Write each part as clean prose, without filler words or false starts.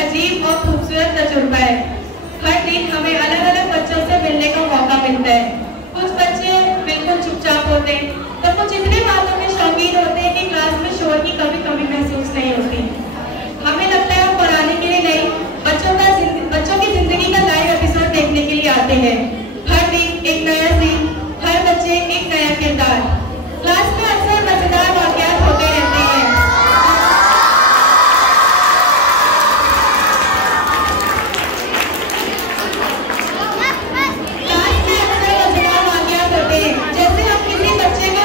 अजीब और खूबसूरत तजुर्बा है। हर दिन हमें अलग अलग बच्चों से मिलने का मौका मिलता है। कुछ बच्चे बिल्कुल चुपचाप होते हैं तो कुछ इतने बातों के शौकीन होते हैं कि क्लास में शोर की कभी कमी महसूस नहीं होती। हमें लगता है वो पढ़ाने के लिए नहीं, बच्चों की जिंदगी का लाइव एपिसोड देखने के लिए आते हैं। हर दिन एक नया सीन, हर बच्चे एक नया किरदार। क्लास में अक्सर मजेदार वाकयात होते रहते हैं। जैसे हम किसी बच्चे को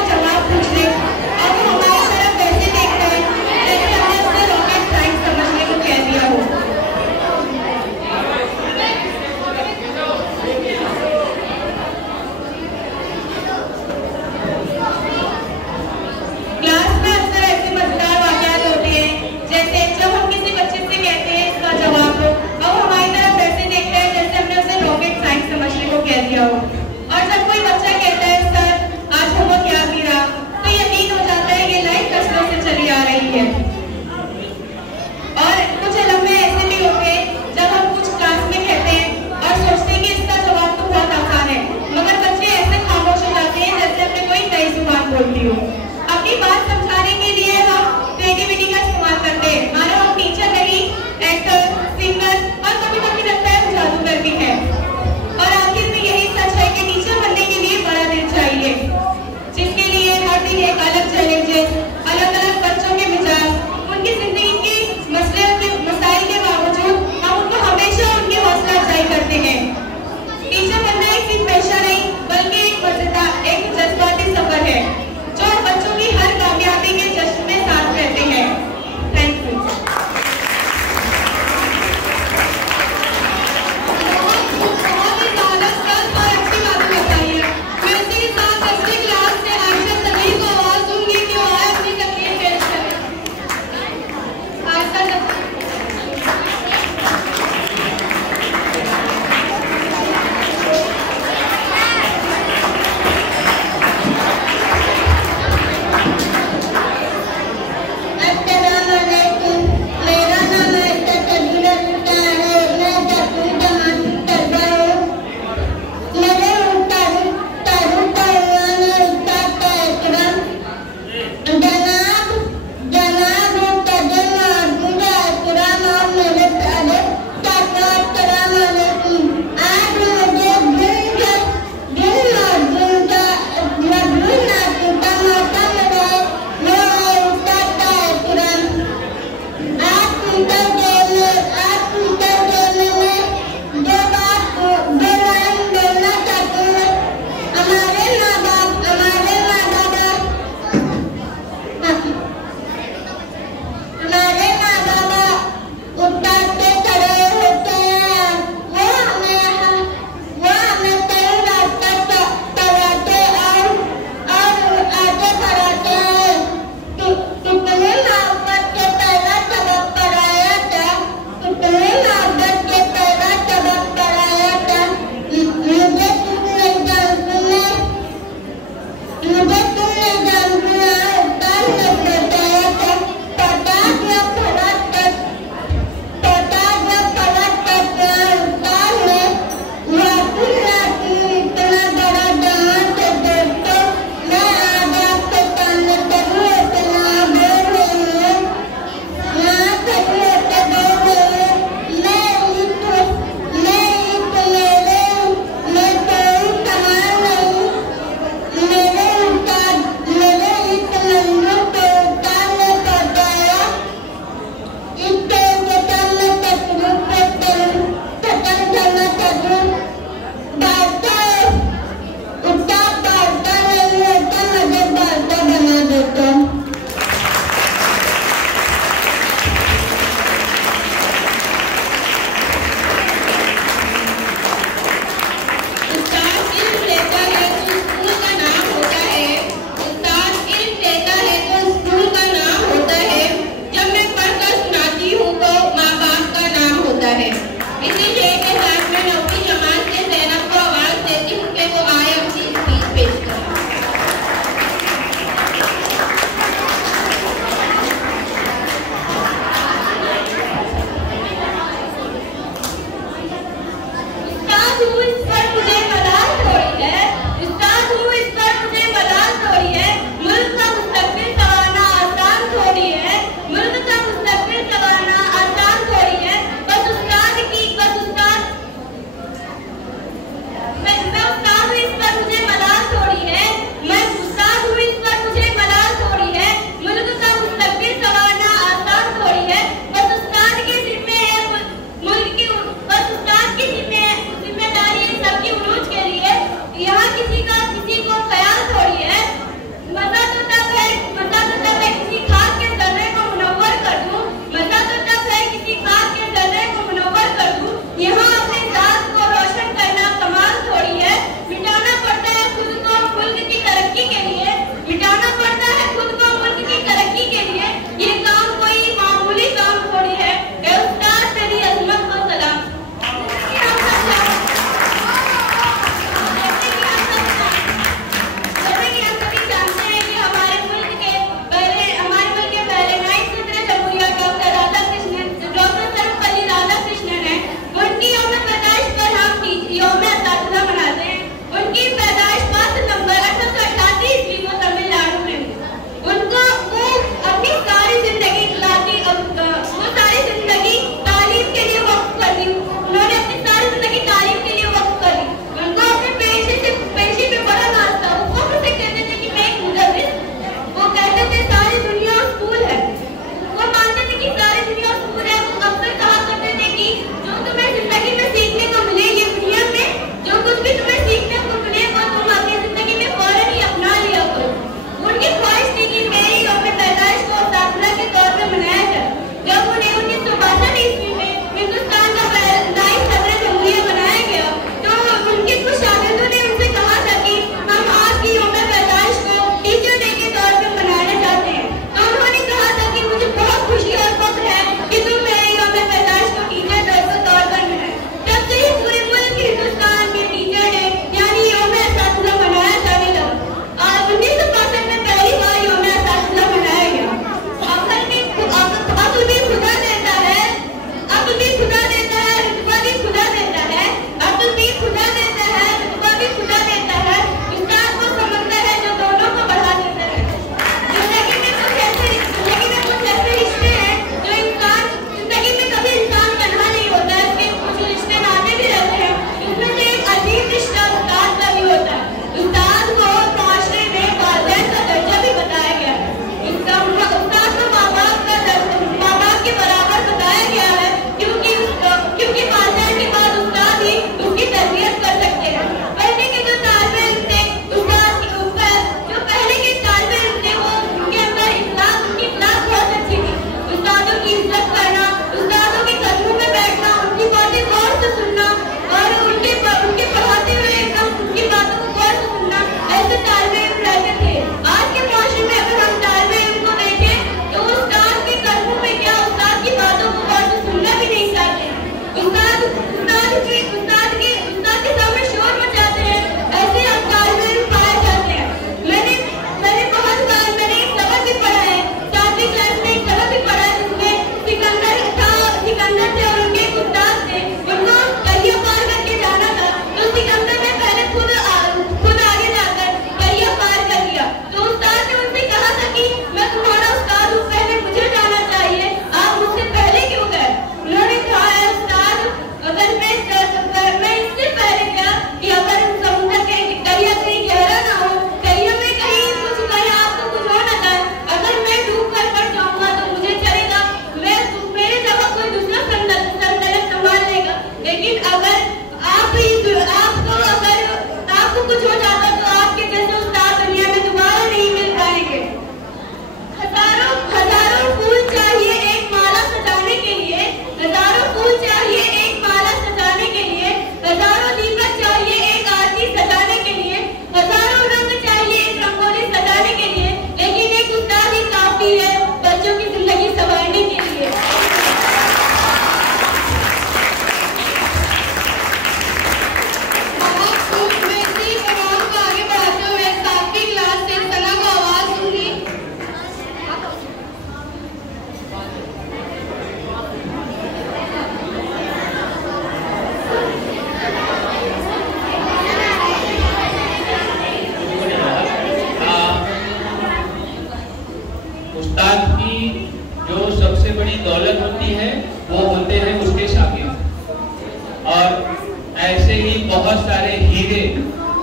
बहुत सारे हीरे,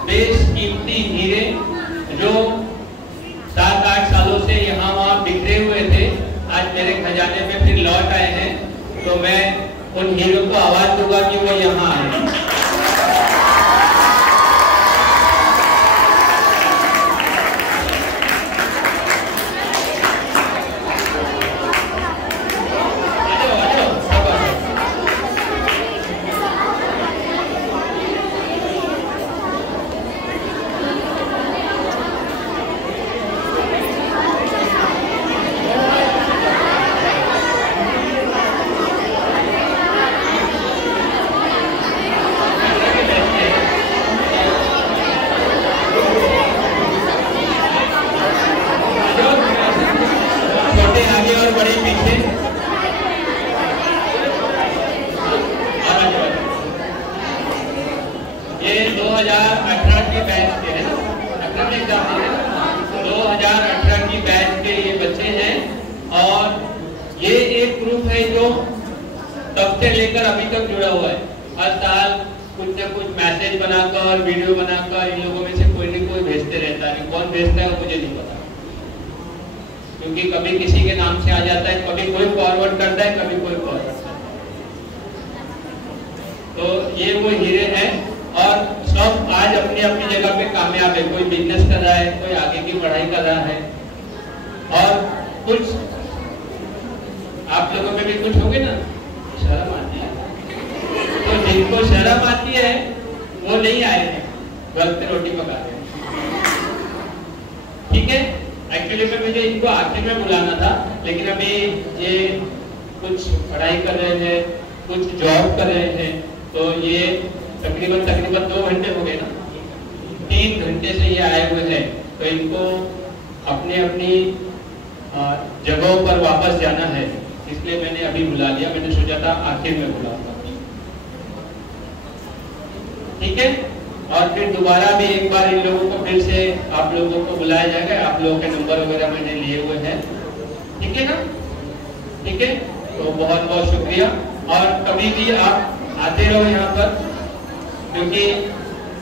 बेशकीमती हीरे जो 7-8 सालों से यहाँ वहाँ बिखरे हुए थे, आज मेरे खजाने में फिर लौट आए हैं। तो मैं उन हीरों को आवाज दूंगा कि वो यहाँ आए। ये 2018 की बैच के हैं, 2018 की बैच के ये बच्चे हैं। और ये एक ग्रुप है जो तब से लेकर अभी तक जुड़ा हुआ है। हर साल कुछ न कुछ मैसेज बनाकर, वीडियो बनाकर इन लोगों में से कोई न कोई भेजते रहता है। कौन भेजता है वो मुझे नहीं पता, क्योंकि कभी किसी के नाम से आ जाता है, कभी कोई फॉरवर्ड करता है, कभी कोई फॉरवर्ड करता है। तो ये वो हीरे हैं और सब आज अपनी अपनी जगह पे कामयाब है। कोई बिजनेस कर रहा है, कोई आगे की पढ़ाई कर रहा है। और कुछ आप लोगों में भी कुछ होंगे ना, शर्म आती है, तो जिनको शर्म आती है वो नहीं आए हैं, घर पे रोटी पका रहे हैं। ठीक है, एक्चुअली में मुझे इनको आखिर में बुलाना था, लेकिन अभी ये कुछ पढ़ाई कर रहे हैं, कुछ जॉब कर रहे हैं, तो ये तकरीबन 2 घंटे हो गए ना, 3 घंटे से ये आए हुए हैं। तो इनको अपने अपनी जगहों पर वापस जाना है, इसलिए मैंने अभी बुला लिया। मैंने सोचा था आखिर में बुलाऊंगा, ठीक है। और फिर दोबारा भी एक बार इन लोगों को फिर से आप लोगों को बुलाया जाएगा। आप लोगों के नंबर वगैरह मैंने लिए हुए हैं, ठीक है ना, ठीक है। तो बहुत बहुत शुक्रिया। और कभी भी आप आते रहो यहाँ पर, क्योंकि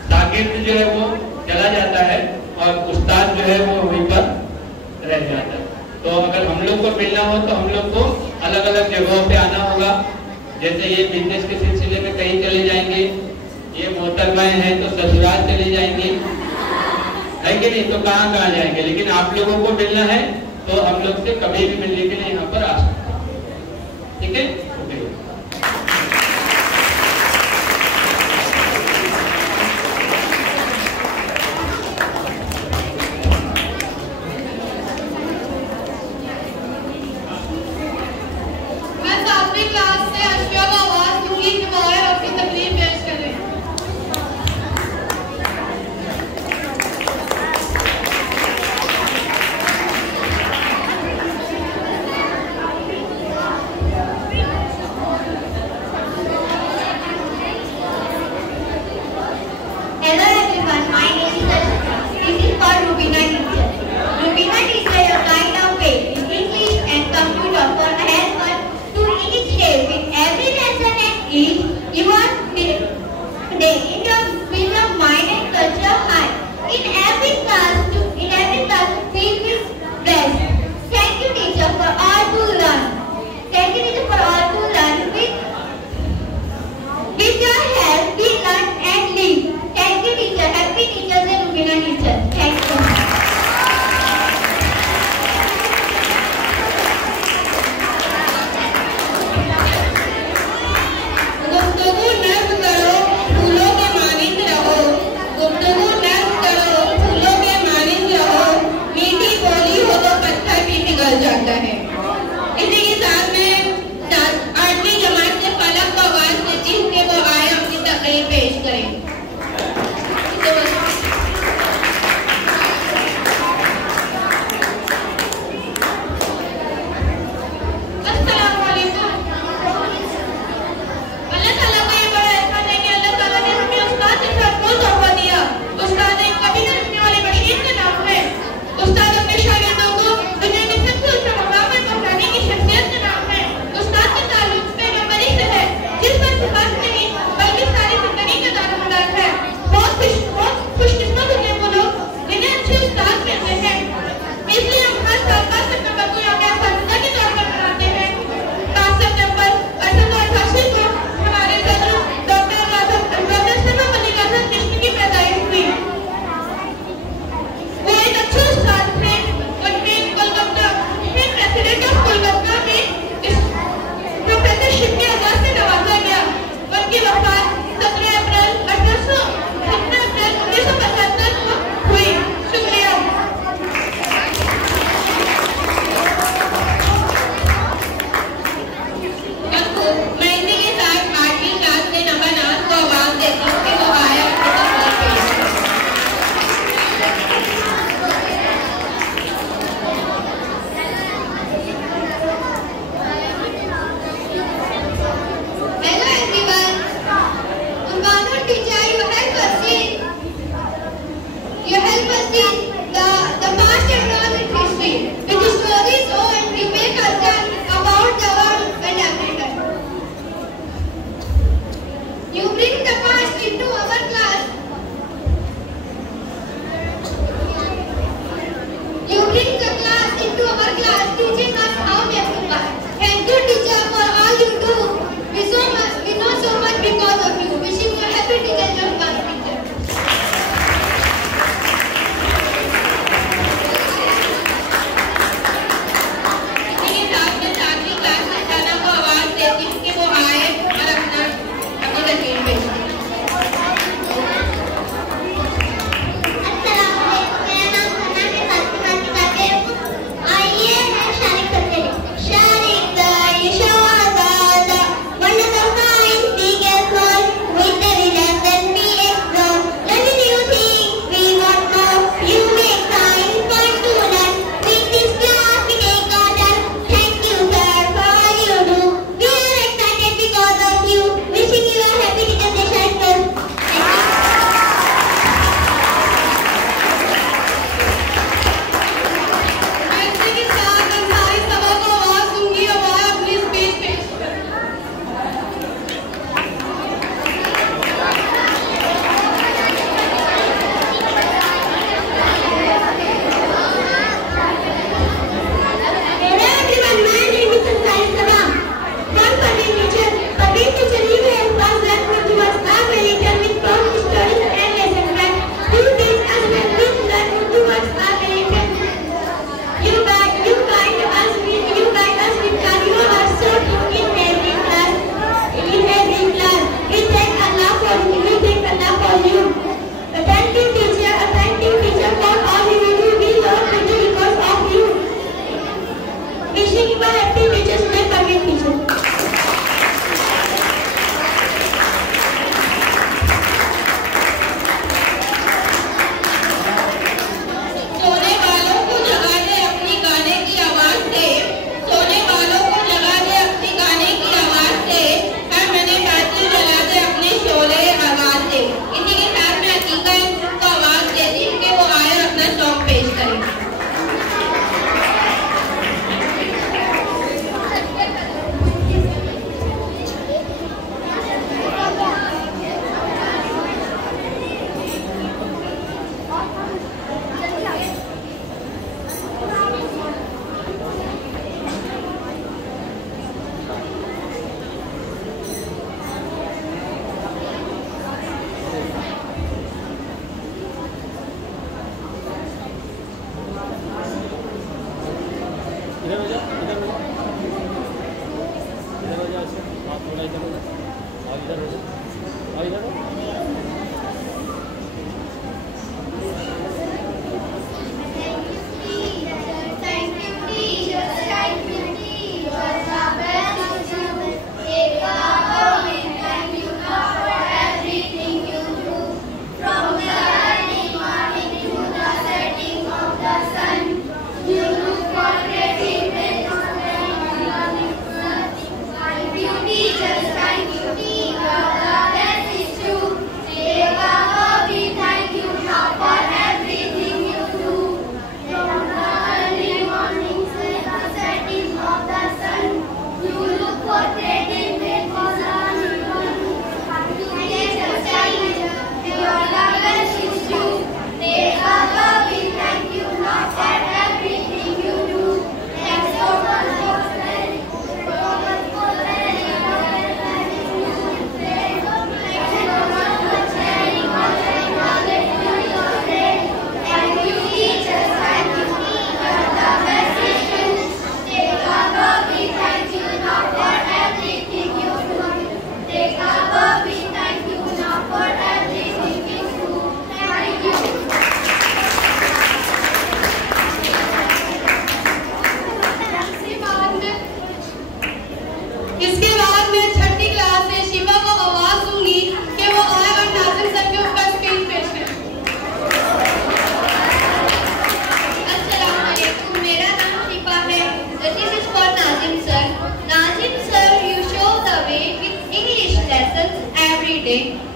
शागिर्द जो है वो चला जाता है और उस्ताद जो है वो वहीं पर रह जाता है। तो अगर हम लोग को मिलना हो तो हम लोग को अलग अलग जगहों पे आना होगा। जैसे ये बिजनेस के सिलसिले में कहीं चले जाएंगे, ये मोहतरमाएं हैं तो ससुराल चले जाएंगे, है कि नहीं, तो कहाँ जाएंगे। लेकिन आप लोगों को मिलना है तो हम लोग से कभी भी मिलने के लिए यहाँ पर आ सकते हैं, ठीक है।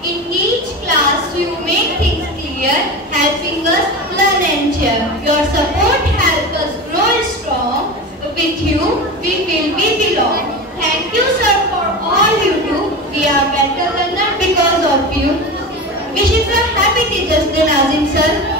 In each class, you make things clear, helping us learn and share. Your support helps us grow strong. With you, we feel we belong. Thank you, sir, for all you do. We are better learners because of you. Wishing you a happy Teachers Day, Nazim sir.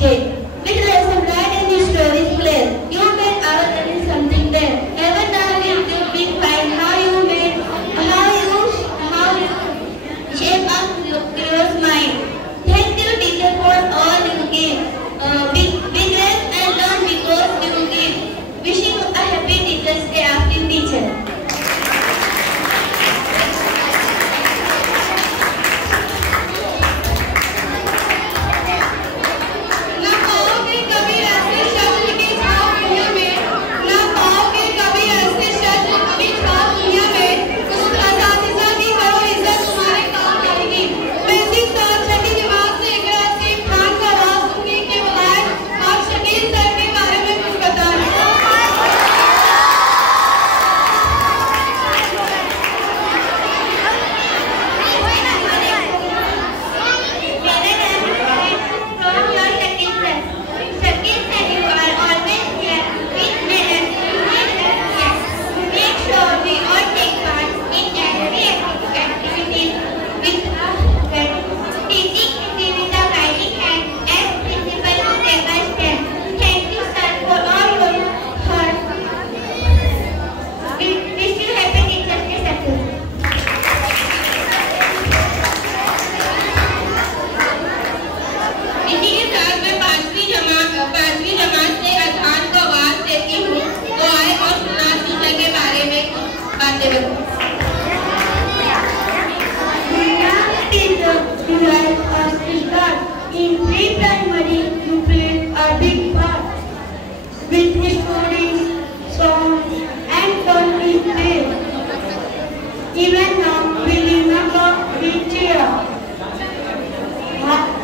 Day. let us start. In pre-primary, you played a big part with stories, songs, and fun each day. Even now, we remember we cheer.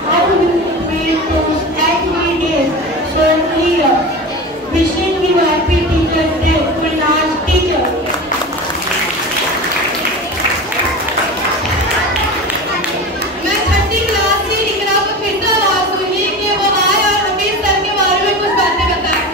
How you made those every days so clear. Wishing you happy Teacher's Day, Kulnaz teacher. मैं छठी class की इकरा को फिर से आवाज दूंगी कि वो आए और हफीज सर के बारे में कुछ बातें बताएं।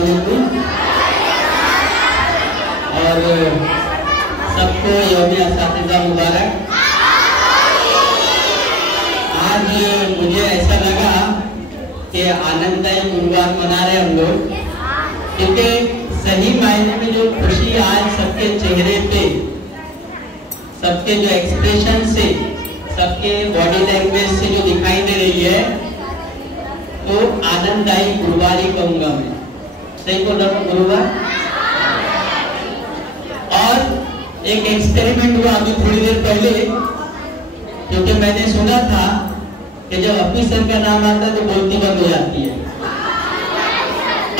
वालेकुम। और सबको यौम असातिज़ा मुबारक। आज मुझे ऐसा लगा कि आनंददायी गुरुवार मना रहे हम लोग, क्योंकि सही मायने में जो खुशी आज सबके चेहरे पे, सबके जो एक्सप्रेशन से, सबके बॉडी लैंग्वेज से जो दिखाई दे रही है, तो आनंददायी गुरुवार ही कहूंगा मैं। सही बोल रहा हूँ गुरुवार। और एक एक्सपेरिमेंट हुआ अभी थोड़ी देर पहले, क्योंकि मैंने सुना था कि जब अपनी सर का नाम आता है तो बोलती बंद हो जाती है,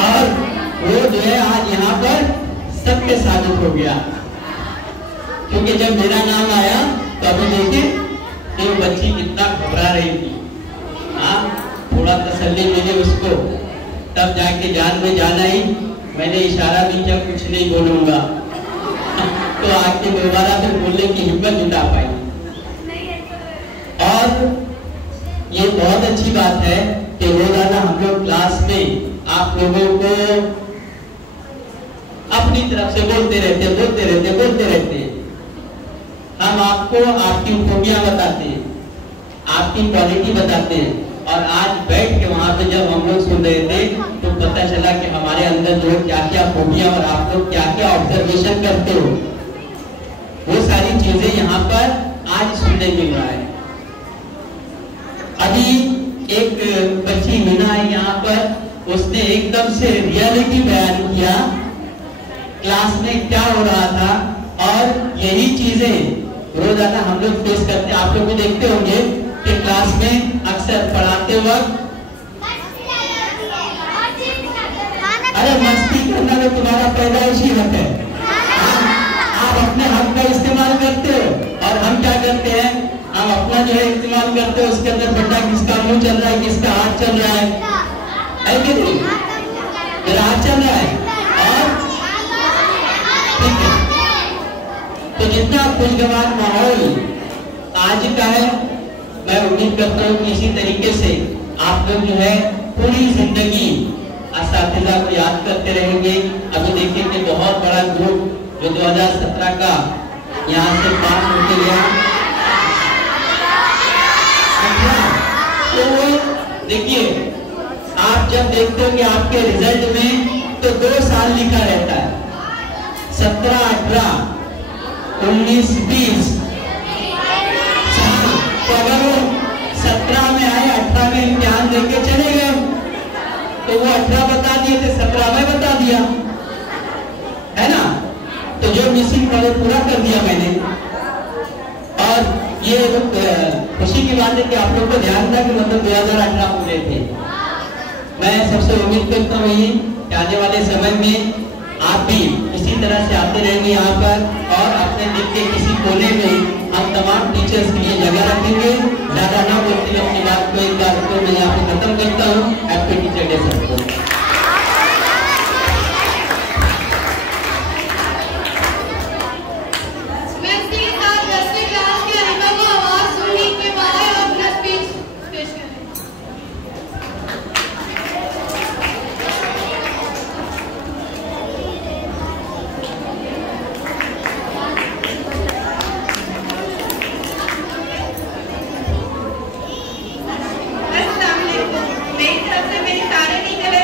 और वो जो है आज यहाँ पर सबके साबित हो गया। क्योंकि जब मेरा नाम आया तो अभी देखे कि बच्ची कितना घबरा रही थी। हाँ, थोड़ा तसल्ली मिली उसको, तब जाके जान में जान आई। मैंने इशारा भी किया कुछ नहीं बोलूंगा, तो आके दोबारा फिर बोलने की हिम्मत जुटा पाई। और ये बहुत अच्छी बात है कि रोजाना हम लोग क्लास में आप लोगों को अपनी तरफ से बोलते रहते। हम आपको आपकी खूबियां बताते हैं, आपकी क्वालिटी बताते हैं। और आज बैठ के वहां पे जब हम लोग सुन रहे थे तो पता चला कि हमारे अंदर जो क्या क्या खूबियां और आप लोग क्या क्या ऑब्जर्वेशन करते हो, वो सारी चीजें यहाँ पर आज सुनने मिल रहा है। अभी एक बच्ची मीना है यहाँ पर, उसने एकदम से रियलिटी बयान किया क्लास में क्या हो रहा था। और यही चीजें रोजाना हम लोग फेस करते हैं। आप लोग भी देखते होंगे कि क्लास में अक्सर पढ़ाते वक्त अरे मस्ती करना तो तुम्हारा पैदाइशी हक है, आप अपने हक का इस्तेमाल करते हो। और हम क्या करते हैं, हम अपना जो है इस्तेमाल करते हो, उसके अंदर बेटा किसका मुंह चल रहा है, किसका हाथ चल रहा है कि नहीं? मेरा हाथ चल रहा है। और ठीक है, तो जितना खुशगवार माहौल आज का है, मैं उम्मीद करता हूँ कि इसी तरीके से आप लोग जो है पूरी जिंदगी असातिज़ा को याद करते रहेंगे। अभी देखिए कि बहुत बड़ा ग्रुप जो 2017 का यहाँ से पास होके गया, तो देखिए आप जब देखते हो कि आपके रिजल्ट में तो 2 साल लिखा रहता है, 17, 18, 19, 20। तो अगर वो 17 में आए, 18 में इम्तिहान देके चले गए, तो वो 18 बता दिए थे, 17 में बता दिया, है ना? तो जो मिसिंग पहले पूरा कर दिया मैंने। और ये खुशी की बात है कि आप लोग को ध्यान था कि मतलब 2018 पूरे थे। मैं सबसे उम्मीद करता हूँ कि आने वाले समय में आप भी इसी तरह से आते रहेंगे यहाँ पर, और अपने दिल के किसी कोने में हम तमाम टीचर्स के लिए जगह रखेंगे। ज्यादा ना बोलते हुए अपनी बात को एक बार को मैं यहाँ पे खत्म करता हूँ। हैप्पी टीचर डे सबको। मेरी तरफ से मेरे सारे टीचर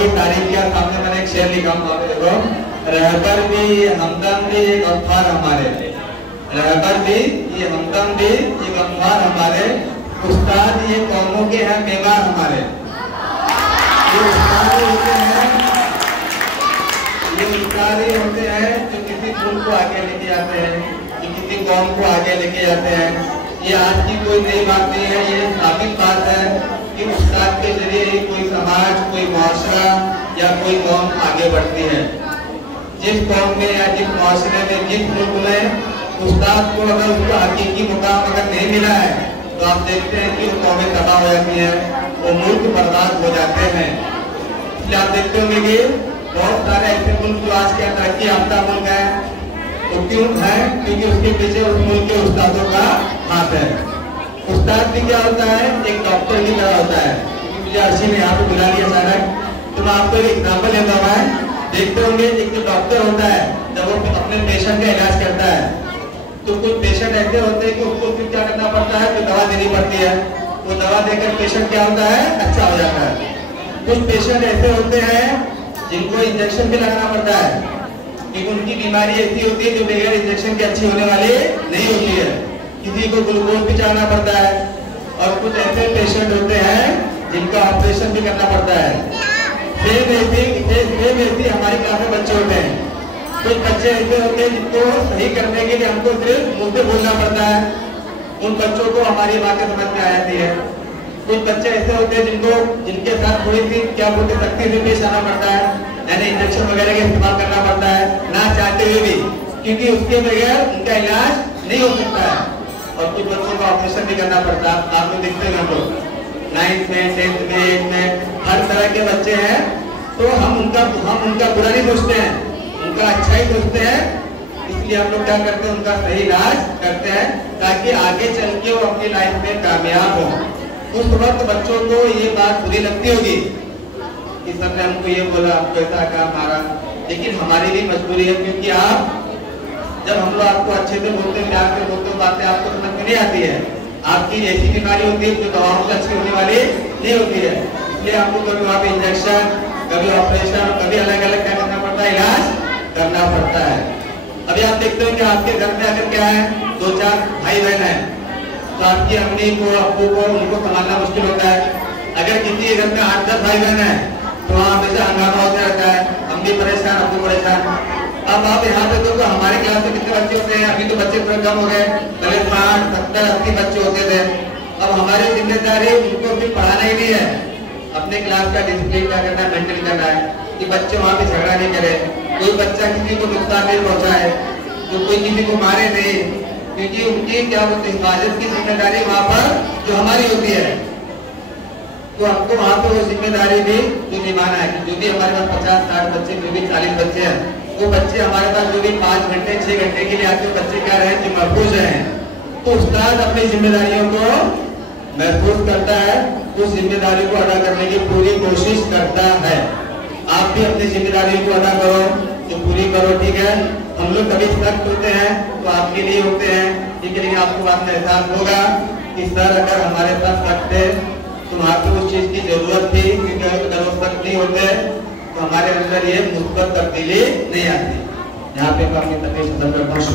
की तारीफ किया। सामने मैंने एक शेर लिखा हूँ, देखो, रहबर भी हमदम भी एक गफ्फार हमारे, रहबर भी ये हमदम भी ये गफ्फार हमारे, उस्ताद ये कौमों के हैं मेवार हमारे। ये उस्ताद होते हैं, ये उस्ताद होते हैं जो किसी मुल्क को आगे लेके जाते हैं, जो किसी कौम को आगे लेके जाते हैं। ये आज की कोई नई बात नहीं है, ये साबित बात है कि उस्ताद के जरिए ही कोई समाज, कोई मुआशरा या कोई कौम आगे बढ़ती है। जिस कौम में या जिस मुआशरे में, जिस मुल्क में उस्ताद को अगर उसका हकीकी मुकाम अगर नहीं मिला है तो आप देखते हैं कि वो कौमें तबाह हो जाती है, वो मुल्क बर्बाद हो जाते हैं। इसलिए आप देखते होंगे कि बहुत सारे ऐसे मुल्क जो आज के तरक्की याफ्ता मुल्क है, वो क्यों है? क्योंकि उसके पीछे उस मुल्क के उस्तादों का हाथ है। उस्ताद भी क्या होता है? एक डॉक्टर की तरह होता है। मुझे अर्शी ने यहाँ पे बुला लिया अचानक, तो मैं आपको एक एग्जाम्पल लेता हूँ। देखते होंगे एक जो डॉक्टर होता है, जब वो अपने पेशेंट का इलाज करता है, तो कुछ पेशेंट ऐसे होते हैं कि उसको फिर क्या करना पड़ता है, तो दवा देनी पड़ती है। वो दवा देकर पेशेंट क्या होता है? अच्छा हो जाता है। कुछ पेशेंट ऐसे होते हैं जिनको इंजेक्शन भी लगाना पड़ता है, क्योंकि उनकी बीमारी ऐसी होती है जो बगैर इंजेक्शन के अच्छी होने वाली नहीं होती है। किसी को ग्लूकोज भी चढ़ाना पड़ता है, और कुछ ऐसे पेशेंट होते हैं जिनका ऑपरेशन भी करना पड़ता है। सेम ऐसी हमारी क्लास में बच्चे होते हैं। कुछ बच्चे ऐसे होते हैं जिनको सही करने के लिए हमको सिर्फ मुंह से बोलना पड़ता है, उन बच्चों को हमारी बातें समझ में आ जाती है। कुछ बच्चे ऐसे होते हैं जिनके साथ थोड़ी सी क्या बोलते सख्ती से पेश आना पड़ता है, यानी इंजेक्शन वगैरह का इस्तेमाल करना पड़ता है, ना चाहते हुए भी, क्योंकि उसके बगैर उनका इलाज नहीं हो सकता है। और कुछ बच्चों का ऑपरेशन भी करना पड़ता है। आप लोग देखते हैं, हम लोग 9th में, 10th में, 8th में हर तरह के बच्चे हैं, तो हम उनका बुरा नहीं सोचते हैं, उनका अच्छा ही सोचते हैं। इसलिए हम लोग क्या करते हैं, उनका सही इलाज करते हैं, ताकि आगे चल के वो अपनी लाइफ में कामयाब हो। उस वक्त बच्चों को ये बात बुरी लगती होगी कि सर ने हमको ये बोला, आपको ऐसा कहा, मारा, लेकिन हमारी भी मजबूरी है, क्योंकि आप जब हम लोग आपको अच्छे से बोलते, प्यार से बोलते, बातें आपको समझ में नहीं आती है। आपकी ऐसी बीमारी होती है जो दवाओं से अच्छी होने वाली नहीं होती है। इसलिए आपको कभी वहाँ पे इंजेक्शन, कभी ऑपरेशन, कभी अलग अलग क्या करना पड़ता है, इलाज करना पड़ता है। अभी आप देखते हो कि आपके घर में अगर क्या है, 2-4 भाई बहन है, तो आपकी अम्मी को, अब्बू को, उनको संभालना मुश्किल होता है। अगर किसी के घर में 8-10 भाई बहन है, तो वहाँ हमेशा हंगामा होता रहता है, हम भी परेशान, अब्बू परेशान। अब आप यहाँ पे तो हमारे क्लास में कितने बच्चे होते हैं? अभी तो बच्चे थोड़े कम हो गए, पहले 60, 70, 80 बच्चे होते थे। अब हमारी जिम्मेदारी उनको भी पढ़ाना ही नहीं है, अपने क्लास का डिसिप्लिन क्या करना है, मेंटेन करना है, कि बच्चे वहाँ पे झगड़ा नहीं करे, कोई बच्चा किसी को नुकसान नहीं पहुँचाए, तो कोई किसी को मारे नहीं, क्योंकि उनकी क्या बोलते हिफाजत की जिम्मेदारी वहाँ पर जो हमारी होती है, तो हमको वहाँ पे वो जिम्मेदारी भी जो निभाना है। जो भी हमारे पास 50-60 बच्चे, जो भी 40 बच्चे हैं, वो बच्चे हमारे पास जो भी 5 घंटे 6 घंटे के लिए आते बच्चे क्या रहे जो महफूज हैं, तो उस्ताद अपनी जिम्मेदारियों को महफूज करता है, उस जिम्मेदारी को अदा करने की पूरी कोशिश करता है। आप भी अपनी जिम्मेदारियों को अदा करो, जो पूरी करो, ठीक है। हम लोग कभी सख्त होते हैं तो आपके लिए होते हैं, ठीक है, लेकिन आपको बाद में एहसास होगा कि सर अगर हमारे पास सख्त है तो वहाँ पे उस चीज की जरूरत थी, क्योंकि अगर वो सख्त नहीं होते तो हमारे अंदर ये मुस्बत तब्दीली नहीं आती। यहाँ पे मैं अपनी तकलीफ खत्म करता हूँ।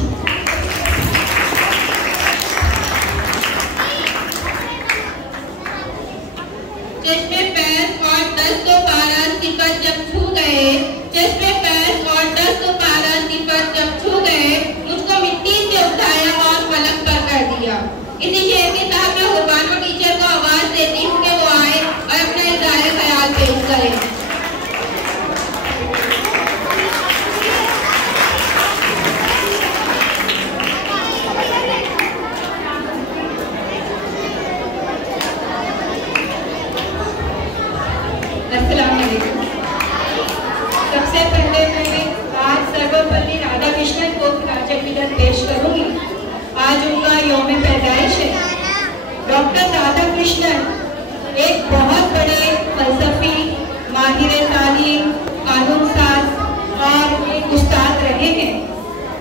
चश्मे पैर और 10-12 सिफर जब छू गए, चश्मे पैर और 10-12 सिफर जब छू गए, मुझको मिट्टी से उठाया और पलक पर कर दिया। इसी शेर के साथ मैं हुरबानो टीचर को आवाज देती हूँ कि वो आए और अपना इज़हार ख्याल पेश करें। सबसे पहले मैं आज सर्वपल्ली राधाकृष्णन को राजकीर्तन पेश करूंगी। आज उनका यौम पैदाइश है। डॉक्टर राधाकृष्णन एक बहुत बड़े फलसफी, माहिर तालीम, कानून साज और एक उस्ताद रहे हैं।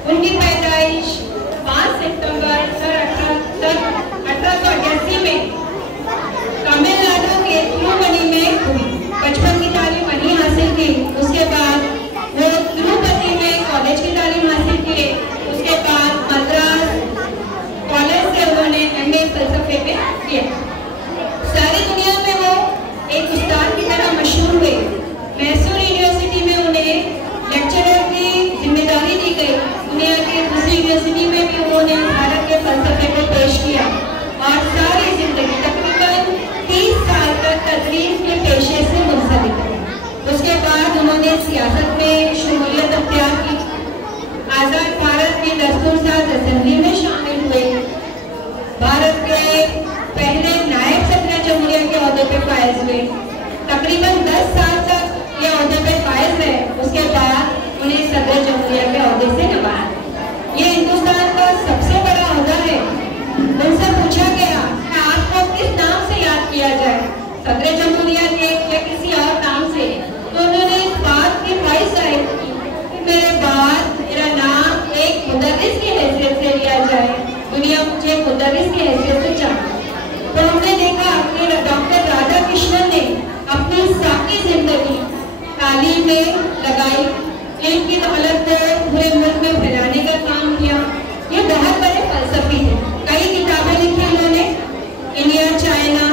उनकी पैदाइश 5 सितंबर सन 1888 में तमिलनाडु के तिरुमनी में हुई। बचपन की तालीम वहीं हासिल में लगाई, इल्म की दौलत को पूरे मुल्क में फैलाने का काम किया। ये बहुत बड़े फलसफी थे। कई किताबें लिखी इन्होंने, India, China,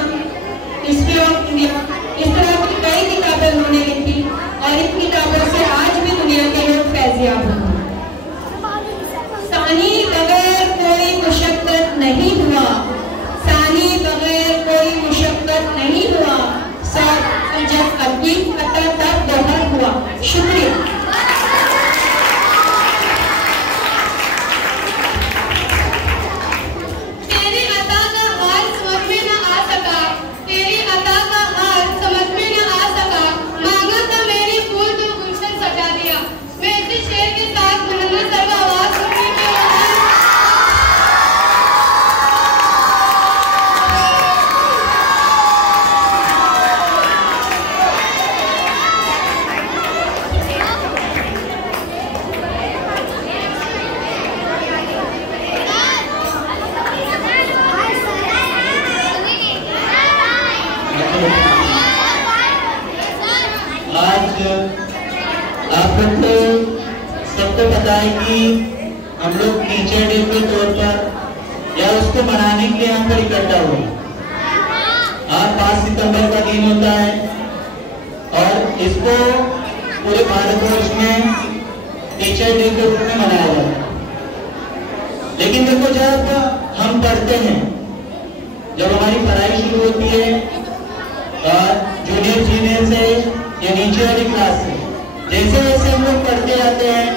history of India, इस तरह की कई किताबें उन्होंने लिखी और इन किताबों से आज भी दुनिया के लोग फैज़याब हुए। सानी बगैर कोई मुशक्कत नहीं हुआ, सानी बगैर कोई मुशक्कत नहीं हुआ, सब जब कभी पता तब दोहर हुआ। शुक्रिया। तेरी अता का हाल समझ में न आ सका, तेरी अता का हाल समझ में न आ सका, मांगा था मेरी फूल तो गुलशन सजा दिया। मैं इसी शेर के साथ मोहम्मद सर का आवाज सुनने के आज आप लोग को सबको पता है कि हम लोग टीचर डे के तौर पर या उसको मनाने के लिए यहाँ पर इकट्ठा हुए। आज 5 सितंबर का दिन होता है और इसको पूरे भारतवर्ष में टीचर डे के रूप में मनाया जाता है। लेकिन देखो, जब हम पढ़ते हैं, जब हमारी पढ़ाई शुरू होती है जूनियर सीनियर से या नीचे वाली क्लास से, जैसे जैसे हम लोग पढ़ते जाते हैं,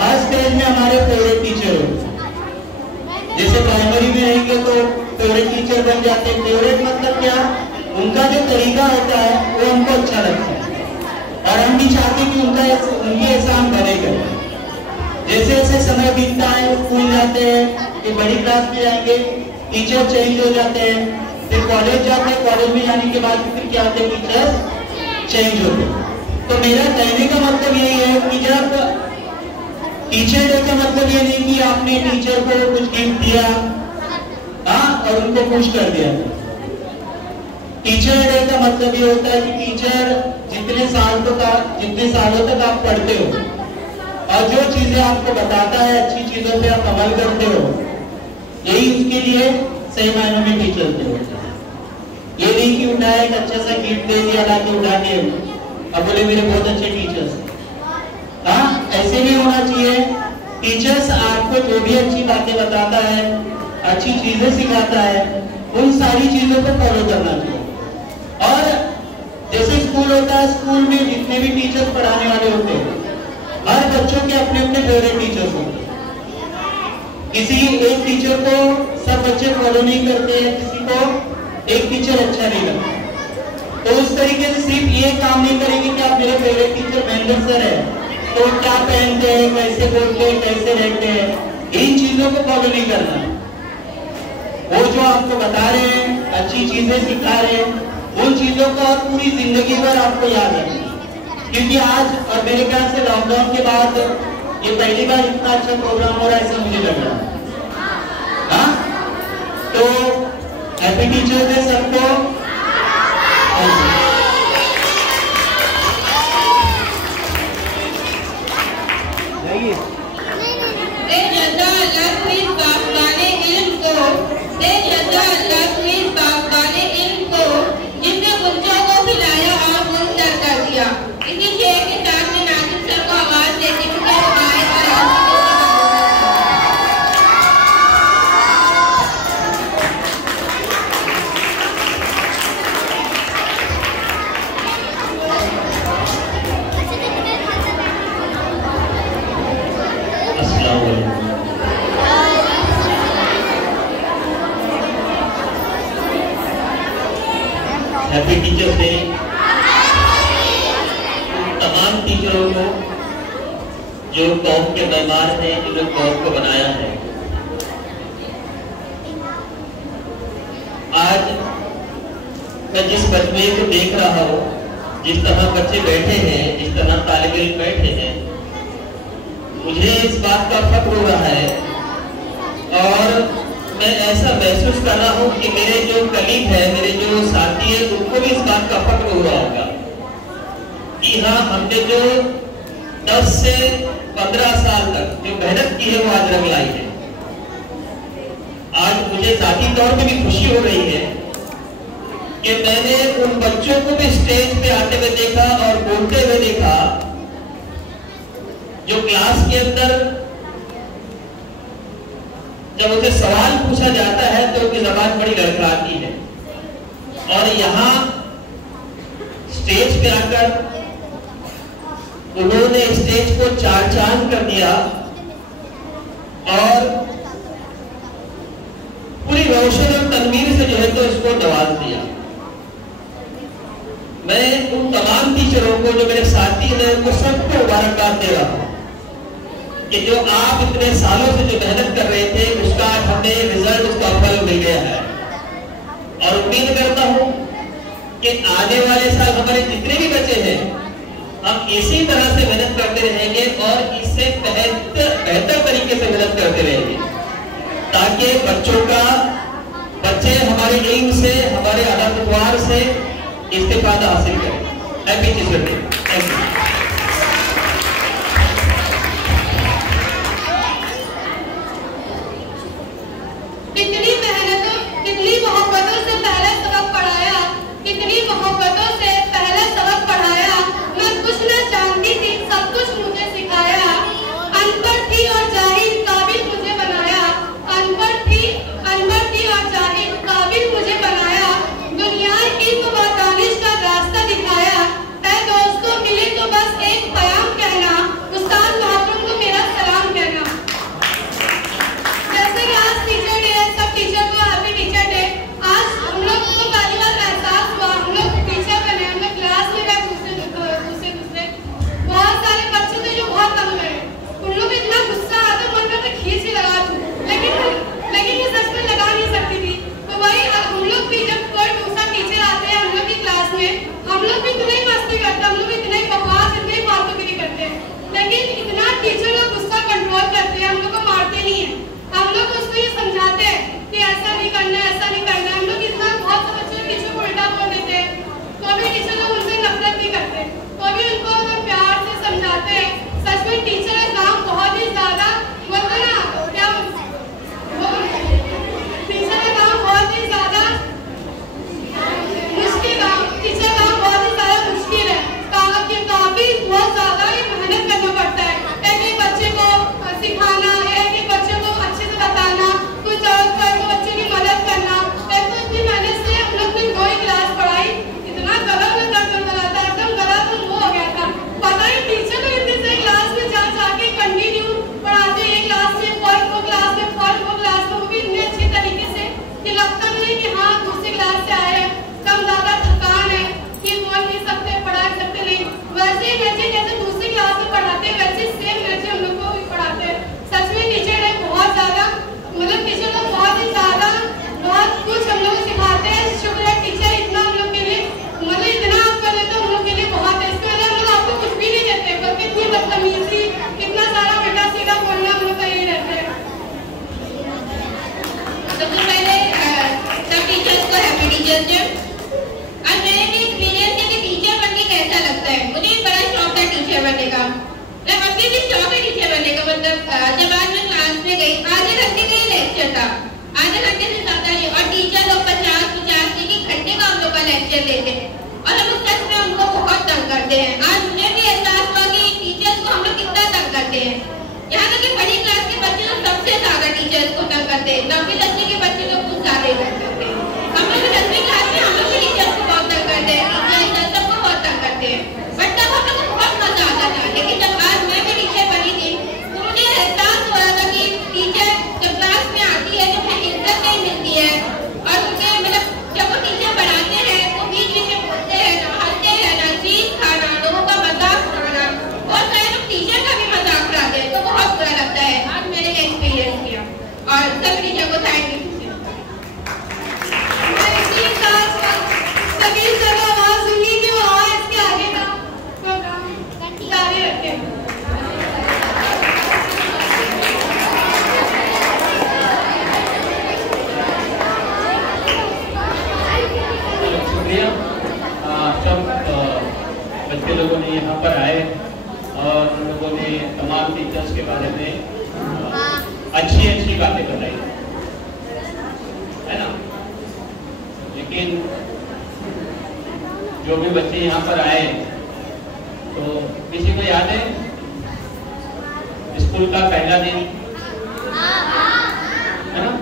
हर स्टेज में हमारे फेवरेट टीचर होते हैं। जैसे प्राइमरी में रहेंगे तो फेवरेट टीचर बन जाते हैं। फेवरेट मतलब क्या? उनका जो तरीका होता है वो हमको अच्छा लगता है और हम भी चाहते हैं कि उनके ऐसा हम बनेगा। जैसे जैसे समय बीतता है, स्कूल जाते हैं, फिर बड़ी क्लास में जाएंगे, टीचर चेंज हो जाते हैं, फिर कॉलेज जाते हैं, कॉलेज में जाने के बाद फिर क्या होते हैं, टीचर चेंज होते हैं। तो मेरा कहने का मतलब यही है कि जब टीचर डे का मतलब ये नहीं कि आपने टीचर को कुछ गिफ्ट दिया और उनको खुश कर दिया। टीचर डे का मतलब ये होता है कि टीचर जितने सालों तक आप पढ़ते हो और जो चीजें आपको बताता है, अच्छी चीजों पे आप अमल करते हो, यही उसके लिए सही मायनों में टीचर होते हैं। ये नहीं कि उठाया एक अच्छा सा गिफ्ट दे दिया, लाके उठा के अब बोले मेरे बहुत अच्छे टीचर्स। ऐसे नहीं होना चाहिए। टीचर्स आपको जो भी अच्छी बातें बताता है, अच्छी चीजें सिखाता है, उन सारी चीजों को फॉलो करना चाहिए। और जैसे स्कूल होता है, स्कूल में जितने भी टीचर्स पढ़ाने वाले होते हैं, हर बच्चों के अपने अपने फेवरेट टीचर्स होते हैं। किसी एक टीचर को सब बच्चे फॉलो नहीं करते हैं, किसी को एक टीचर अच्छा नहीं लगता। तो उस तरीके से सिर्फ ये काम नहीं करेंगे कि आप मेरे फेवरेट टीचर महेंद्र सर है तो क्या पहनते हैं, कैसे बोलते हैं, कैसे रहते हैं, इन चीजों को फॉलो नहीं करना। वो जो आपको बता रहे हैं, अच्छी चीजें सिखा रहे हैं, उन चीजों को और पूरी जिंदगी भर आपको याद रखना। क्योंकि आज और मेरे ख्याल से लॉकडाउन के बाद ये पहली बार इतना अच्छा प्रोग्राम हो रहा है, ऐसा मुझे लग रहा है। तो हैप्पी टीचर्स डे सबको। जिसने बच्चों को खिलाया और मुंतर कर दिया। इसी शेर के साथ में नाजिम सर को आवाज देती हूँ कि वो आए हैप्पी टीचर्स डे तमाम टीचरों को जो कौम के मेहमान हैं, जिन्होंने कौम को बनाया है। आज मैं जिस मजमे को देख रहा हूँ, जिस तरह बच्चे बैठे हैं, जिस तरह तालिब इल्म बैठे हैं, मुझे इस बात का फख्र हो रहा है और मैं ऐसा महसूस कर रहा हूँ कि मेरे जो कलीग है, मेरे जो साथी है, उनको भी इस बात का फख्र हो रहा होगा कि कि हाँ, हमने जो 10 से 15 साल तक जो मेहनत की है वो आज रंग लाई है। आज मुझे जाती तौर पे भी खुशी हो रही है कि मैंने उन बच्चों को भी स्टेज पे आते हुए देखा और बोलते हुए देखा, जो क्लास के अंदर जब उसे सवाल पूछा जाता है तो उनकी जबान बड़ी लड़खड़ाती है, और यहाँ स्टेज पे आकर उन्होंने स्टेज को चार चांद कर दिया और पूरी रोशन और तनवीर से जो है तो इसको नवाज दिया। मैं उन तमाम टीचरों को जो मेरे साथी हैं उनको सबको मुबारकबाद दे रहा हूं कि जो आप इतने सालों से जो मेहनत कर रहे थे उसका हमें रिजल्ट, उसका फल मिल गया है। और उम्मीद करता हूं कि आने वाले साल हमारे जितने भी बच्चे हैं हम इसी तरह से मेहनत करते रहेंगे और इससे बेहतर तरीके से मेहनत करते रहेंगे, ताकि बच्चे हमारे एम से, हमारे आदतवार से इस्तेफादा हासिल करें। Happy teacher day. Thank you. कितनी मेहनतों, कितनी मोहब्बतों से पहले सबक पढ़ाया, कितनी मोहब्बतों से पहले सबक पढ़ाया। मैं कुछ न जानती थी, सब कुछ मुझे सिखाया। अनपढ़ थी और जाहिल काबिल मुझे बनाया। अनपढ़ थी और जाहिल काबिल मुझे बनाया। दुनिया की तो दानिश का रास्ता दिखाया। है दोस्तों मिले तो बस एक पैगाम कहना, उस्ताद महातुम को मेरा सलाम कहना। जैसे कि आज टीचर डे है, सब टीचर को हैप्पी टीचर डे। आज हम लोग को पहली बार एहसास हुआ, हम लोग टीचर बने, हम लोग क्लास में गए दूसरे बहुत सारे बच्चे थे जो बहुत तंग करे। उन लोग इतना गुस्सा आता मन करता खींच के लगा दूं, लेकिन ये सच में लगा नहीं सकती थी। तो वही हम लोग भी जब कोई दूसरा टीचर आते हैं हम लोग की क्लास में, हम लोग भी इतनी मस्ती करते, हम लोग इतने बकवास, इतने फालतूगिरी करते हैं, लेकिन इतना टीचर लोग गुस्सा कंट्रोल करते हैं, हम लोग को मारते नहीं है। हम लोग उसको ये समझाते हैं कि ऐसा नहीं करना, ऐसा नहीं करना। हम लोग इतना बहुत से बच्चे टीचर को उल्टा बोल देते हैं, तो भी टीचर लोग उनसे नफरत नहीं करते, तो भी उनको प्यार से समझाते हैं। सच में टीचर का काम बहुत ही ज्यादा बोलते ना क्या, टीचर का काम बहुत ही ज्यादा मुश्किल काम, टीचर का काम बहुत ही ज्यादा मुश्किल है। काफी बहुत ज्यादा मेहनत करना पड़ता है। एक बच्चे को सिखाना, एक बच्चे को अच्छे से बताना, कुछ जरूरत पड़े तो बच्चे की मदद करना। एक तो इतनी मेहनत से हम लोग ने 2 ही क्लास पढ़ाई, इतना गला में दर्द होने लगा था, एकदम गला तो वो हो गया था। पता ही टीचर लोग इतने से क्लास में जाके कंटिन्यू पढ़ाते हैं, क्लास में फर्क वो क्लास में फर्क वो क्लास में, वो भी इतने अच्छे तरीके से कि लगता नहीं कि हाँ दूसरी क्लास से आए हैं, कम ज्यादा थकान है कि बोल नहीं सकते, पढ़ा सकते नहीं। वैसे ही जैसे दूसरी क्लास में पढ़ाते हैं वैसे सेम वैसे हम लोग को भी पढ़ाते हैं। सच में टीचर है बहुत ज्यादा, मतलब टीचर लोग बहुत ही ज्यादा बहुत कुछ हम लोग को सिखाते हैं। शुक्र है टीचर इतना हम लोग के लिए, मतलब इतना आप कर लेते हो हम लोग के लिए बहुत है। इसके वजह हम लोग आपको कुछ भी नहीं देते, बल्कि इतनी बदतमीजी, इतना सारा उल्टा सीधा बोलना हम लोग का यही रहता है। सबसे पहले सब टीचर्स को हैप्पी टीचर्स डे। आज मैंने एक्सपीरियंस है कि टीचर बनके कैसा लगता है। मुझे बड़ा शौक था टीचर बनने का, मैं अभी भी शौक है टीचर बनने का। मतलब जब आज मैं क्लास में गई, आधे घंटे का ही लेक्चर था, आधे घंटे से ज्यादा नहीं, और टीचर लोग 50-50 एक घंटे का हम लोग का लेक्चर लेते हैं और हम लोग सच में उनको बहुत तंग करते हैं। आज मुझे भी एहसास हुआ कि टीचर्स को हम लोग कितना तंग करते हैं। यहाँ तक कि बड़ी क्लास के बच्चे तो सबसे ज्यादा टीचर्स को तंग करते हैं, 9वीं 10वीं के बच्चे तो कुछ ज्यादा ही तंग करते हैं। हम लोग 10वीं क्लास में हम लोग भी टीचर्स को बहुत तंग करते हैं, टीचर्स सबको बहुत तंग करते हैं, बट तब हम लोग को बहुत मजा आता था। लेकिन जब आज मैं भी टीचर बनी थी तो मुझे एहसास हो रहा था कि टीचर जब क्लास में आती है तो हमें इज्जत नहीं मिलती बच्चे लोगों ने यहाँ पर आए और उन लोगों ने तमाम टीचर्स के बारे में अच्छी अच्छी बातें बताई, है ना। लेकिन जो भी बच्चे यहाँ पर आए, तो किसी को याद है स्कूल का पहला दिन, है ना?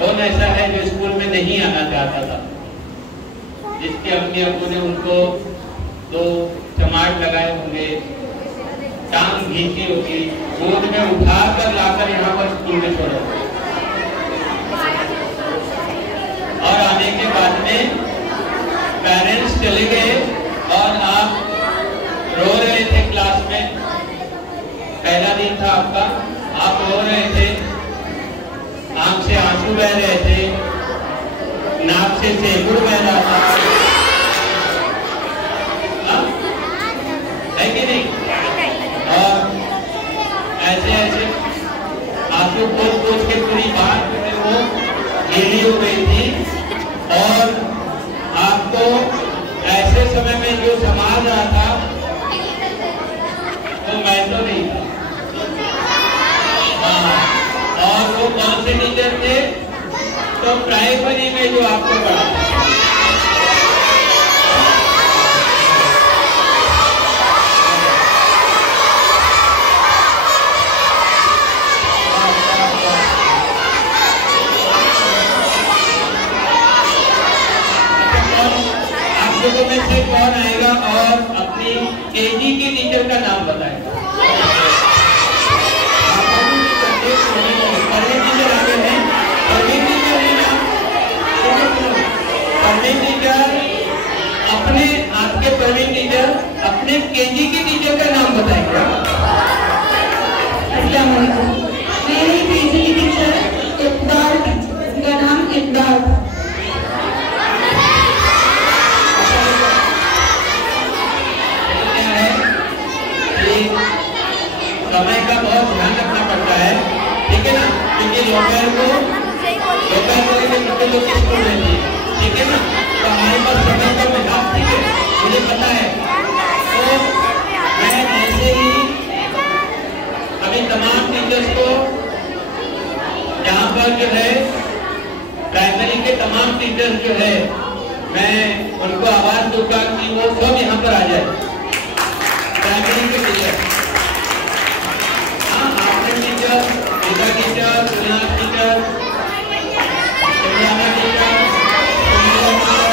कौन ऐसा है जो स्कूल में नहीं आना चाहता था, जिसके अम्मी अब्बू ने उनको तो चमाट लगाए होंगे, टांग घींची होगी, गोद में उठाकर लाकर यहाँ पर स्कूल में छोड़ा, और आने के बाद में पेरेंट्स चले गए और आप रो रहे थे क्लास में। पहला दिन था आपका, आप रो रहे थे, आंख से आंसू बह रहे थे, नाक से सेकुड़ बह रहा था, है कि नहीं? और ऐसे ऐसे आंसू पोंछ के पूरी बात में वो गीली हो गई थी, और आपको ऐसे समय में जो संभाल रहा था तो मैं तो नहीं था। और वो कौन से टीचर थे? तो प्राइमरी में जो आपको पढ़ाते हैं। लोगों में से कौन आएगा और अपनी केजी की टीचर का नाम बताएगा? परवीन टीचर आगे हैं, परवीन टीचर है ना? परवीन टीचर अपने, आपके परवीन टीचर अपने केजी की टीचर का नाम बताएगा। अस्सलाम वालेकुम। मेरी केजी की टीचर इकबाल, उनका नाम इकबाल। समय का बहुत ध्यान रखना पड़ता है, ठीक है ना, क्योंकि दोपहर को कितने लोग स्कूल रहती है, ठीक है ना, तो हमारे पास समय का मिलाप, ठीक है, मुझे पता है। तो मैं ऐसे ही अभी तमाम टीचर्स को यहाँ पर जो है प्राइमरी के तमाम टीचर्स जो है, मैं उनको आवाज दूंगा कि वो सब यहाँ पर आ जाए, प्राइमरी के teacher, teacher, Geeta teacher, Sunaj teacher, Chandrana teacher, Sunila teacher,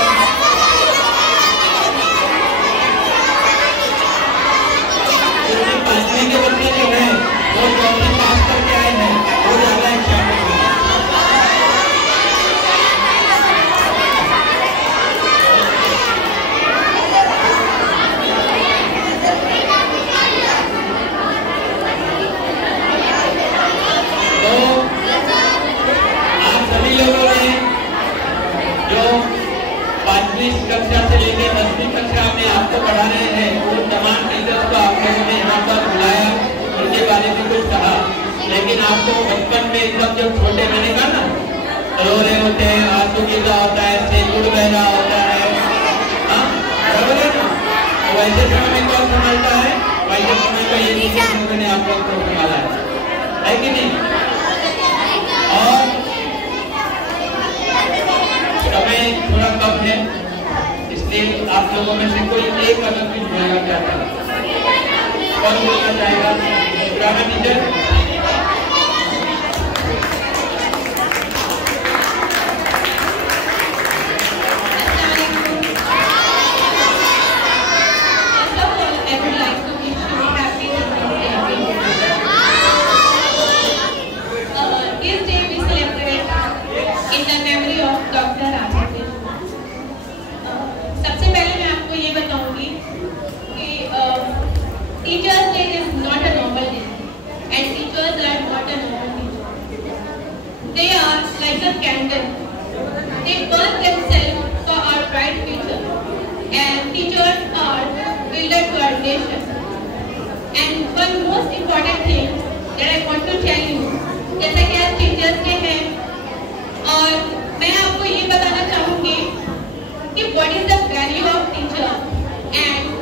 पांचवी के बच्चे जो हैं वो 12वीं पास करके आए हैं, वो ज्यादा एक्साइटेड हैं। कक्षा से लेकर 10वीं कक्षा में आपको पढ़ा रहे हैं, वो तमाम टीचर्स को आप लोगों ने यहाँ पर बुलाया, उनके बारे में कुछ कहा, लेकिन आपको बचपन में एकदम जब छोटे, मैंने कहा ना, रो रहे होते हैं, आंसू गिरना होता है, सेकुड़ बहना होता है, हाँ बराबर है ना, तो वैसे समय में कौन संभालता है? वैसे समय में ये टीचर लोगों ने आप लोग को संभाला है कि नहीं? और समय थोड़ा कम है, इसलिए आप लोगों में से कोई एक अगर कुछ बोलना चाहता है, कौन बोलना चाहेगा? पुराना teacher, Teachers Day is not a normal day, and teachers are not a normal people. They are like a candle. They burn themselves for our bright future, and teachers are builder to our nation. And one most important thing that I want to tell you, जैसा कि आज Teachers Day है, और मैं आपको ये बताना चाहूँगी कि what is the value of teacher and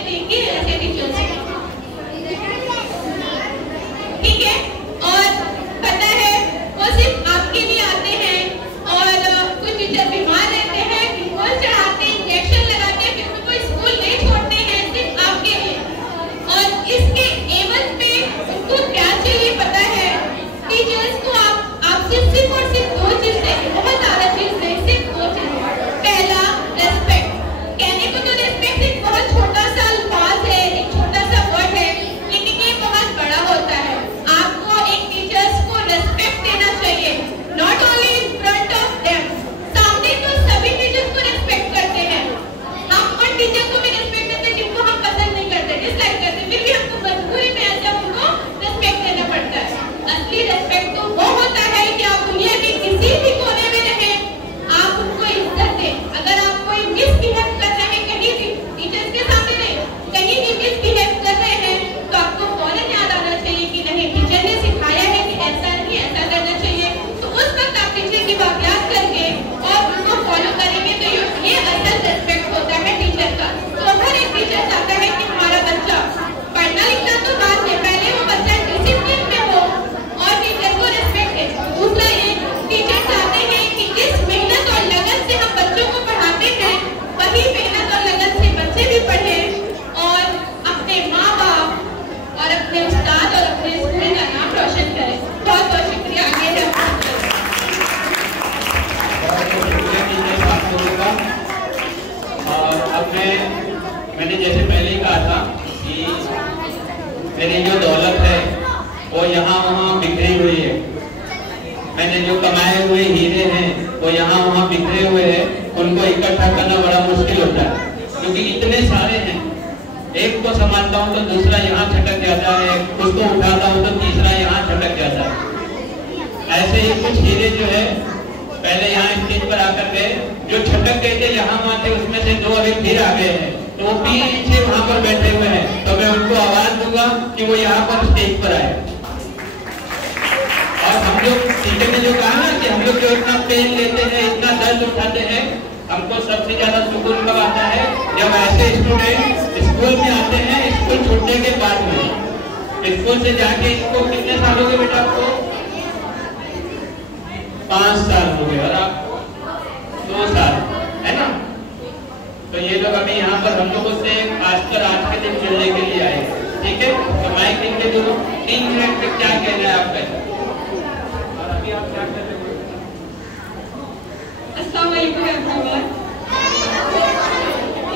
आपने देखी है ऐसे टीचर्स? ठीक है, और पता है वो सिर्फ आपके लिए आते हैं, और कुछ टीचर बीमार रहते हैं, ग्लूकोज चढ़ाते हैं, इंजेक्शन लगाते हैं, फिर उनको स्कूल नहीं छोड़ते हैं सिर्फ आपके लिए। और इसके एवज पे उनको क्या चाहिए पता है? टीचर्स को आपसे सिर्फ और सिर्फ दो चीज चाहिए, बहुत ज्यादा चीज नहीं, सिर्फ दो चीज। पहला रेस्पेक्ट। कहने को तो रेस्पेक्ट एक बहुत छोटा सा अल्फाज है, एक छोटा सा वर्ड है, लेकिन ये बहुत बड़ा होता है। आपको एक टीचर्स को रेस्पेक्ट देना चाहिए, not only in front of them. सामने तो सभी टीचर्स को रेस्पेक्ट करते हैं, हम उन टीचर्स को भी रेस्पेक्ट देते हैं जिनको हम पसंद नहीं करते, डिसलाइक करते, फिर भी हमको मजबूरी में ऐसा उनको रेस्पेक्ट देना पड़ता है। असली रेस्पेक्ट तो वो होता है कि आप दुनिया के किसी भी कोने में रहें, आप उनको इज्जत दें। अगर आप कोई मिसबिहेव कर रहे हैं कहीं भी, टीचर्स के सामने नहीं, कहीं भी मिसबिहेव कर रहे हैं, तो आपको फौरन याद आना चाहिए कि नहीं, टीचर ने सिखाया है कि ऐसा नहीं, ऐसा करना चाहिए। तो उस वक्त आप टीचर की बात याद करके और उनको फॉलो करेंगे, तो ये असल रेस्पेक्ट होता है टीचर का। तो हर एक टीचर चाहता है कि हमारा बच्चा पढ़ना लिखना तो बात है, पहले वो बच्चा डिसिप्लिन में हो और टीचर को रेस्पेक्ट दे। दूसरा ये टीचर चाहते हैं कि जिस मेहनत और लगन से हम बच्चों को पढ़ाते हैं, वही मेहनत और लगन से बच्चे भी पढ़ें और अपने माँ बाप और अपने उस्ताद और अपने स्कूल का नाम रोशन करें। बहुत बहुत शुक्रिया। आगे है और अब मैंने जैसे पहले ही कहा था कि मेरी जो दौलत है वो यहाँ वहाँ बिखरी हुई है, मैंने जो कमाए हुए हीरे हैं वो यहाँ वहाँ बिखरे हुए हैं, उनको इकट्ठा करना बड़ा मुश्किल होता है क्योंकि इतने सारे हैं। एक को संभालता हूँ तो दूसरा यहाँ छटक जाता है, उसको उठाता हूँ तो तीसरा यहाँ छटक जाता है। ऐसे ही कुछ हीरे जो है पहले यहाँ स्टेज पर आकर गए, जो छटक गए थे यहाँ वहाँ थे, उसमें से दो अभी फिर आ गए हैं, तो वो पीछे वहाँ पर बैठे हुए हैं, तो मैं उनको आवाज दूंगा कि वो यहाँ पर स्टेज पर आए। और हम लोग टीचर ने जो कहा ना कि हम लोग जो इतना पेन लेते हैं, इतना दर्द उठाते हैं, हमको सबसे ज्यादा सुकून कब आता है? जब ऐसे स्टूडेंट स्कूल में आते हैं, स्कूल छूटने के बाद में। स्कूल से जाके इसको कितने साल हो गए बेटा? आपको 5 साल हो गए और आप 2 साल, है ना? तो ये लोग अभी यहाँ पर हम लोगों से खासकर आज के दिन मिलने के लिए आए, ठीक है? तो माइक इनके दोनों 3 मिनट में क्या कहना है आपका? और अभी आप क्या कर रहे हो? अस्सलाम वालेकुम एवरीवन।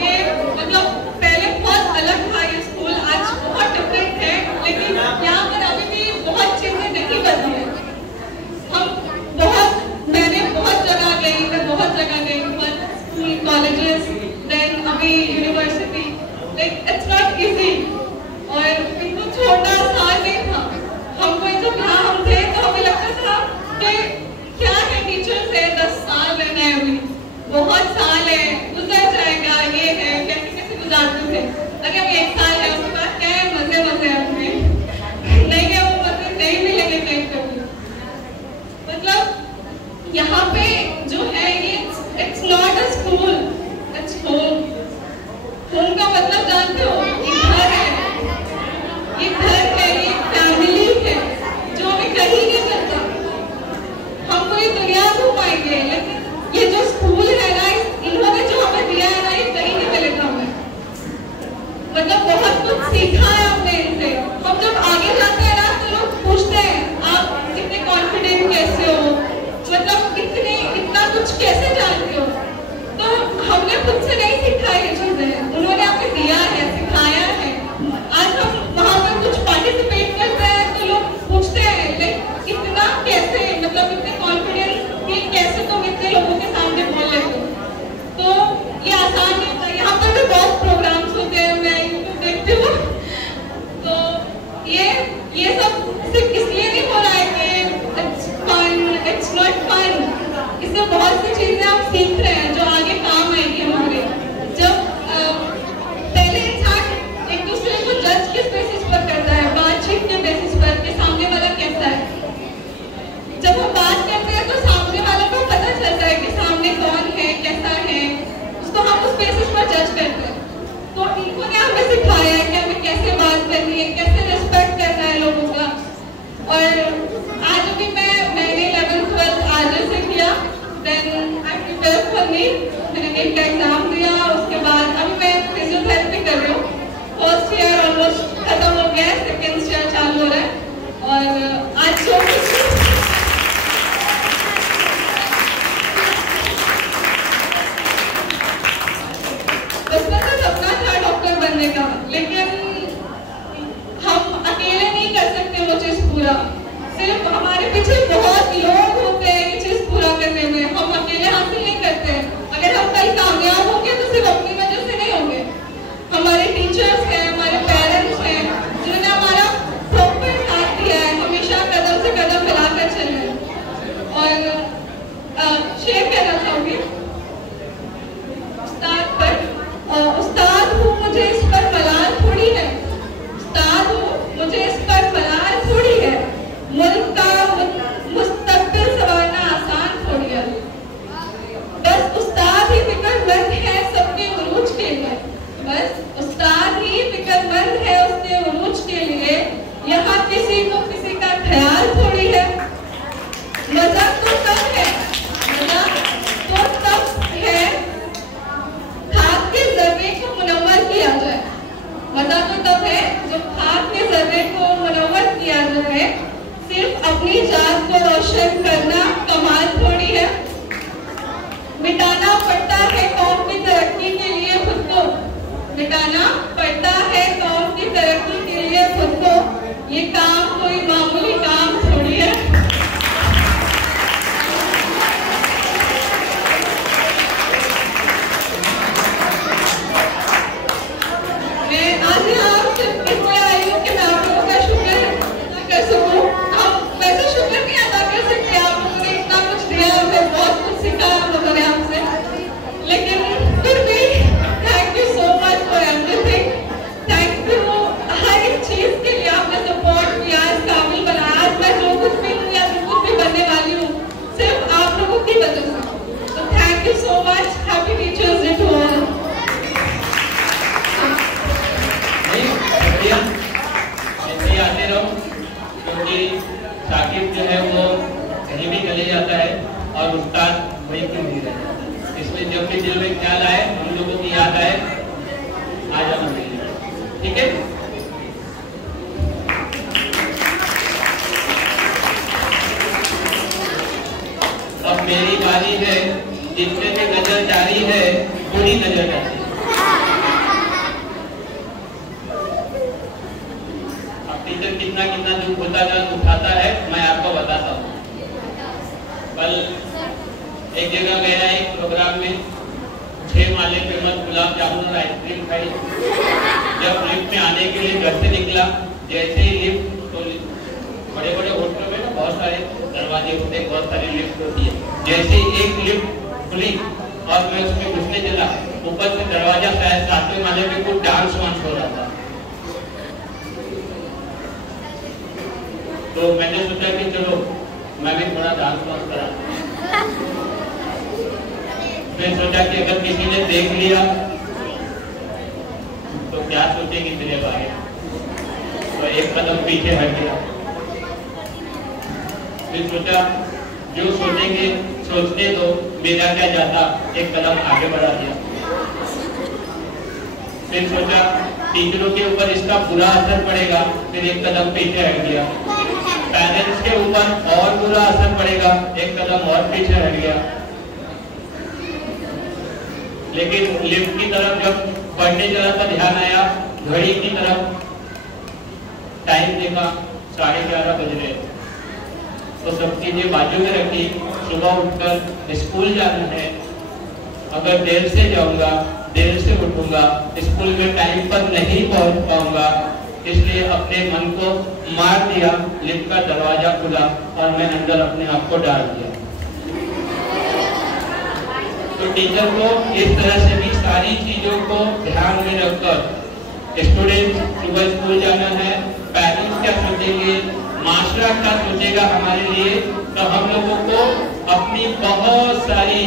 ये मतलब पहले बहुत अलग था ये स्कूल, आज बहुत डिफरेंट है, लेकिन यहाँ पर अभी भी बहुत चीजें नहीं बदली है। मैंने बहुत जगह गई, मैं बहुत जगह गई, स्कूल, कॉलेजेस, देन अभी university, like it's not easy और इनको छोटा आसान नहीं था। हमको जब यहाँ हम थे तो हमें लगता था कि क्या है, टीचर्स है, 10 साल रहना है, अभी बहुत साल है, गुजर जाएगा, ये है, कैसे कैसे गुजारते थे। अगर अभी 1 साल है, उसके बाद क्या है, मजे अपने नहीं है, वो मजे नहीं मिलेंगे कहीं कभी। मतलब यहाँ पे जो है ये it's not a school, its home. Home का मतलब जानते हो? ये घर है, ये घर है, ये फैमिली है जो हमें कहीं नहीं मिलता। हम पूरी दुनिया घुमाएंगे, लेकिन ये जो स्कूल है ना, इन्होंने जो हमें दिया है ना, ये कहीं नहीं मिलेगा हमें। मतलब बहुत कुछ सीखा है हमने इनसे। हम जब आगे जाते हैं ना तो लोग पूछते हैं आप कितने कॉन्फिडेंट कैसे हो, मतलब इतना कुछ कैसे जानते हो? तो हमने खुद से नहीं सीखा ये चीजें, उन्होंने हमें दिया है, सिखाया है। आज हम वहाँ पर कुछ पार्टिसिपेट करते हैं तो लोग पूछते हैं लाइक इतना कैसे, मतलब इतने कॉन्फिडेंस कि कैसे तुम इतने लोगों के सामने बोल लेते हो? तो ये आसान नहीं होता। यहाँ पर भी बहुत प्रोग्राम्स होते हैं, मैं यूट्यूब देखती हूँ, तो ये सब सिर्फ इसलिए नहीं हो रहा है कि it's fun, it's not fun. इससे बहुत सी चीजें आप सीख रहे हैं जो आगे काम आएगी हमारे। जब पहले इंसान एक दूसरे को जज किस बेसिस पर करता है? बातचीत के बेसिस पर कि सामने वाला कैसा है। जब हम बात करते हैं तो सामने वाले को पता चलता है कि सामने कौन है, कैसा है, उसको हम उस बेसिस पर जज करते हैं। तो इन्होंने हमें सिर्फ हमारे पीछे बहुत लोग होते हैं ये चीज पूरा करने में, हम अकेले हासिल नहीं करते हैं। अगर हम कहीं कामयाब होंगे तो सिर्फ अपनी वजह से नहीं होंगे, हमारे टीचर्स हैं, हमारे पेरेंट्स हैं जिन्होंने हमारा प्रॉपर साथ दिया है, हमेशा कदम से कदम मिलाकर चले। और शेयर करना चाहूंगी उस्ताद पर, उस्ताद हूँ मुझे इस पर मलाल थोड़ी है, उस्ताद हूँ मुझे इस पर मलाल थोड़ी है, मुल्क का मुस्तकबिल संवारना आसान थोड़ी है। बस उस्ताद ही फिक्रमंद है सबके उरूज के लिए, बस उस्ताद ही फिक्रमंद है उसके उरूज के लिए, यहाँ किसी को किसी का ख्याल थोड़ी है। मजा तो तब है, मजा तो तब है खाक के जर्रे को मुनव्वर किया जाए, मजा तो तब है जब खाक के जर्रे को मुनव्वर किया जाए। सिर्फ अपनी जात को रोशन करना कमाल थोड़ी है, मिटाना पड़ता है कौम की तरक्की के लिए खुद को, मिटाना पड़ता है कौम की तरक्की के लिए खुद को, ये काम कोई मामूली काम थोड़ी है। मैं आज यहाँ सिर्फ इसलिए आई हूँ कि मैं आप लोगों का शुक्र अदा कर सकूँ। हम वैसे शुक्र नहीं अदा कर सकते, आप लोगों ने इतना कुछ दिया, हमें बहुत कुछ सीखा हम लोगों ने आपसे, लेकिन फिर भी thank you so much for everything. Thank you हर एक चीज के लिए, आपने सपोर्ट किया, इस काबिल बनाया। आज मैं जो कुछ भी हूँ या जो कुछ भी बनने वाली हूँ सिर्फ आप लोगों की वजह से, तो thank you so much. Happy teachers day to all. ऐसे आते रहो, क्योंकि साकिब जो है वो कहीं भी चले जाता है और उस्ताद वहीं क्यों नहीं रहता, इसलिए जब भी दिल में ख्याल आए, हम लोगों की याद आए, आ जाना चाहिए, ठीक है। अब मेरी बारी है, जितने में नजर जारी है पूरी नजर जाती है। टीचर कितना कितना दुख उठाता है मैं आपको बताता हूँ। कल एक जगह गया, एक प्रोग्राम में 6 माले पे मत गुलाब जामुन और आइसक्रीम खाई। जब लिफ्ट में आने के लिए घर से निकला, जैसे ही लिफ्ट, तो बड़े बड़े होटलों में ना बहुत सारे दरवाजे होते हैं, बहुत सारी लिफ्ट होती है, जैसे ही एक लिफ्ट खुली और मैं उसमें घुसने चला, ऊपर से दरवाजा शायद 7वें माले पे कुछ डांस वांस हो रहा था, तो मैंने सोचा कि चलो मैं भी थोड़ा डांस वांस करा। फिर सोचा कि अगर किसी ने देख लिया तो क्या सोचेगी मेरे बारे, तो एक कदम पीछे हट गया। फिर सोचा जो सोचेंगे सोचने दो, मेरा क्या जाता, एक कदम आगे बढ़ा दिया। फिर सोचा टीचरों के ऊपर इसका बुरा असर पड़ेगा, फिर एक कदम पीछे हट गया। पेरेंट्स के ऊपर और बुरा असर पड़ेगा, एक कदम और पीछे हट गया। लेकिन लिफ्ट की तरफ जब बढ़ने चला तो ध्यान आया घड़ी की तरफ, टाइम देखा 11:30 बज रहे, तो सब चीजें बाजू में रखी। सुबह उठकर स्कूल जाना है, अगर देर से जाऊंगा, देर से उठूंगा, स्कूल में टाइम पर नहीं पहुंच पाऊंगा, इसलिए अपने मन को मार दिया। लिफ्ट का दरवाजा खुला और मैं अंदर अपने आप को डाल दिया। तो टीचर को इस तरह से भी सारी चीजों को ध्यान में रखकर, स्टूडेंट सुबह स्कूल जाना है, पेरेंट्स क्या सोचेंगे, माशरा क्या सोचेगा हमारे लिए, तो हम लोगों को अपनी बहुत सारी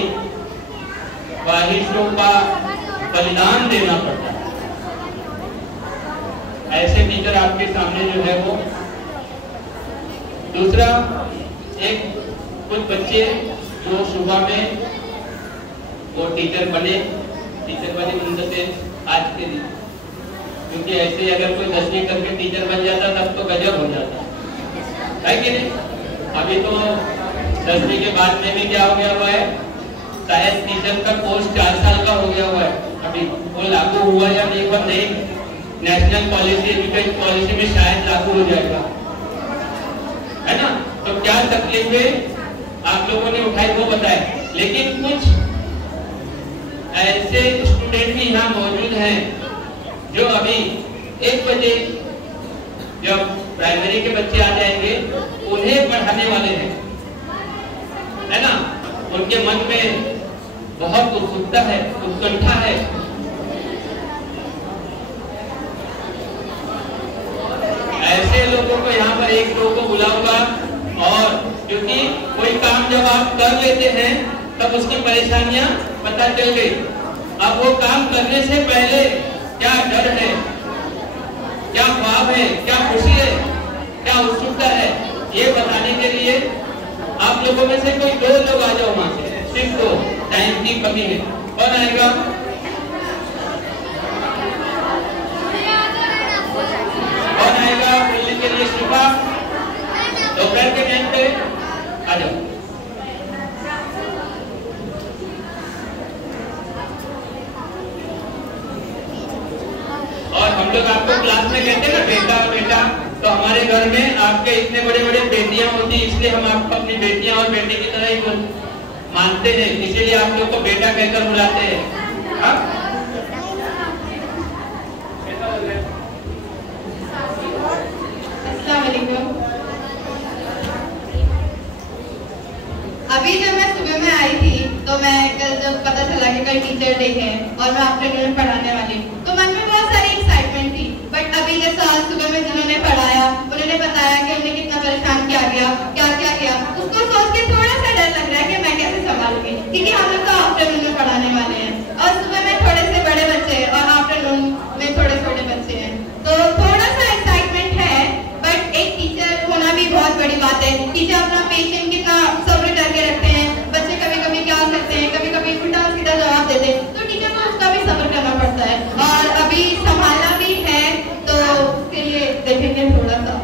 ख्वाहिशों का बलिदान देना पड़ता है। ऐसे टीचर आपके सामने जो है वो। दूसरा, एक कुछ बच्चे जो सुबह में वो टीचर बने बनते थे आज के दिन, क्योंकि ऐसे अगर कोई 10वीं करके टीचर बन जाता तब तो गजब हो जाता है कि नहीं। अभी तो 10वीं के बाद में भी क्या हो गया हुआ है, शायद टीचर का कोर्स 4 साल का हो गया हुआ है। अभी वो लागू हुआ या नहीं हुआ नहीं, नेशनल पॉलिसी एजुकेशन पॉलिसी में शायद लागू हो जाएगा, है ना। तो क्या तकलीफें आप लोगों ने उठाई वो बताए। लेकिन कुछ ऐसे स्टूडेंट भी यहाँ मौजूद हैं जो अभी 1 बजे जब प्राइमरी के बच्चे आ जाएंगे उन्हें पढ़ाने वाले हैं, है ना। उनके मन में बहुत उत्सुकता है, उत्कंठा है। ऐसे लोगों को यहाँ पर 1-2 को बुलाऊंगा, और क्योंकि कोई काम जब आप कर लेते हैं तब उसकी परेशानियां पता चल गई। अब वो काम करने से पहले क्या डर है, क्या ख्वाब है, क्या खुशी है, क्या उत्सुकता है, ये बताने के लिए आप लोगों में से कोई 2 लोग आ जाओ वहां से, सिर्फ 2। टाइम की कमी है। कौन आएगा? कौन आएगा बोलने के लिए? शिफा, दोपहर के टाइम पे आ जाओ। और हम लोग आपको क्लास में कहते हैं ना बेटा बेटा, तो हमारे घर में आपके इतने बड़े बड़े बेटियां होती, इसलिए हम आपको अपनी बेटियां और बेटे की तरह ही मानते हैं, इसीलिए आप लोग को बेटा कहकर बुलाते हैं। अभी जब मैं सुबह में आई थी तो मैं कल जब पता चला कि कल टीचर डे है और मैं आफ्टरनून में पढ़ाने वाली, तो मन में बहुत सारी एक्साइटमेंट थी। बट अभी जैसा आज सुबह में जिन्होंने पढ़ाया उन्होंने बताया कि उन्हें कितना परेशान किया गया, क्या क्या किया, उसको सोच के थोड़ा सा डर लग रहा है कि मैं कैसे संभालूंगी, क्योंकि हम लोग तो आफ्टरनून में पढ़ाने वाले हैं और सुबह में थोड़े से बड़े बच्चे और आफ्टरनून में थोड़े छोटे बच्चे हैं, तो थोड़ा सा एक्साइटमेंट है। बट एक टीचर होना भी बहुत बड़ी बात है। टीचर अपना पेशेंट कितना सब्र करके रखते हैं। बच्चे कभी कभी क्या करते हैं, कभी कभी उल्टा सीधा जवाब देते हैं, तो टीचर को उसका भी सब्र करना पड़ता है और अभी संभालना भी है, तो उसके लिए देखेंगे थोड़ा सा।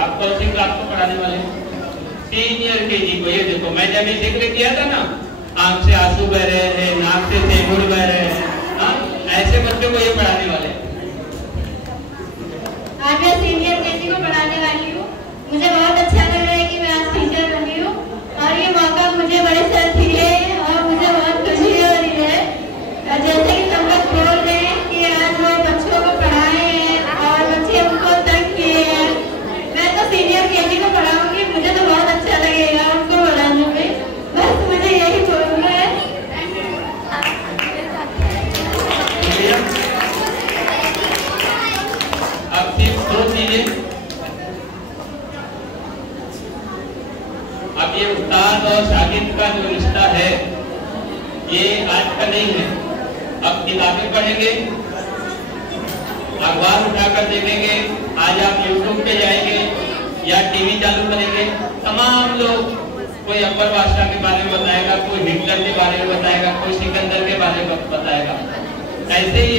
आप कौन सी क्लास को पढ़ाने वाले? सीनियर केजी को। ये देखो, मैं जब जिक्र किया था ना, आंख से आंसू बह रहे हैं, नाक से तेंदुल बह रहे हैं, ऐसे बच्चों को ये पढ़ाने वाले। आज मैं सीनियर केजी को पढ़ाने वाली हूँ। मुझे बहुत अच्छा लग रहा है कि मैं आज टीचर बनी हूँ और ये मौका मुझे बड़े सर दिए और मुझे बहुत खुशी हो रही है। जैसे कि सब लोग बोल रहे हैं कि आज वो बच्चों को पढ़ाए हैं और बच्चे उनको तंग किए हैं, मैं तो सीनियर केजी को पढ़ाऊंगी। मुझे तो बहुत अच्छा लगेगा उनको पढ़ाने में। बस मुझे यही बोलना है। अब सिर्फ 2 चीजें। अब ये उस्ताद और शागिर्द का जो रिश्ता है ये आज का नहीं है। अब किताबें पढ़ेंगे, अखबार उठाकर देखेंगे, आज आप YouTube पे जाएंगे या टीवी चालू करेंगे, तमाम लोग कोई अकबर बादशाह के बारे में बताएगा, कोई हिटलर के बारे में बताएगा, कोई सिकंदर के बारे में बताएगा। ऐसे ही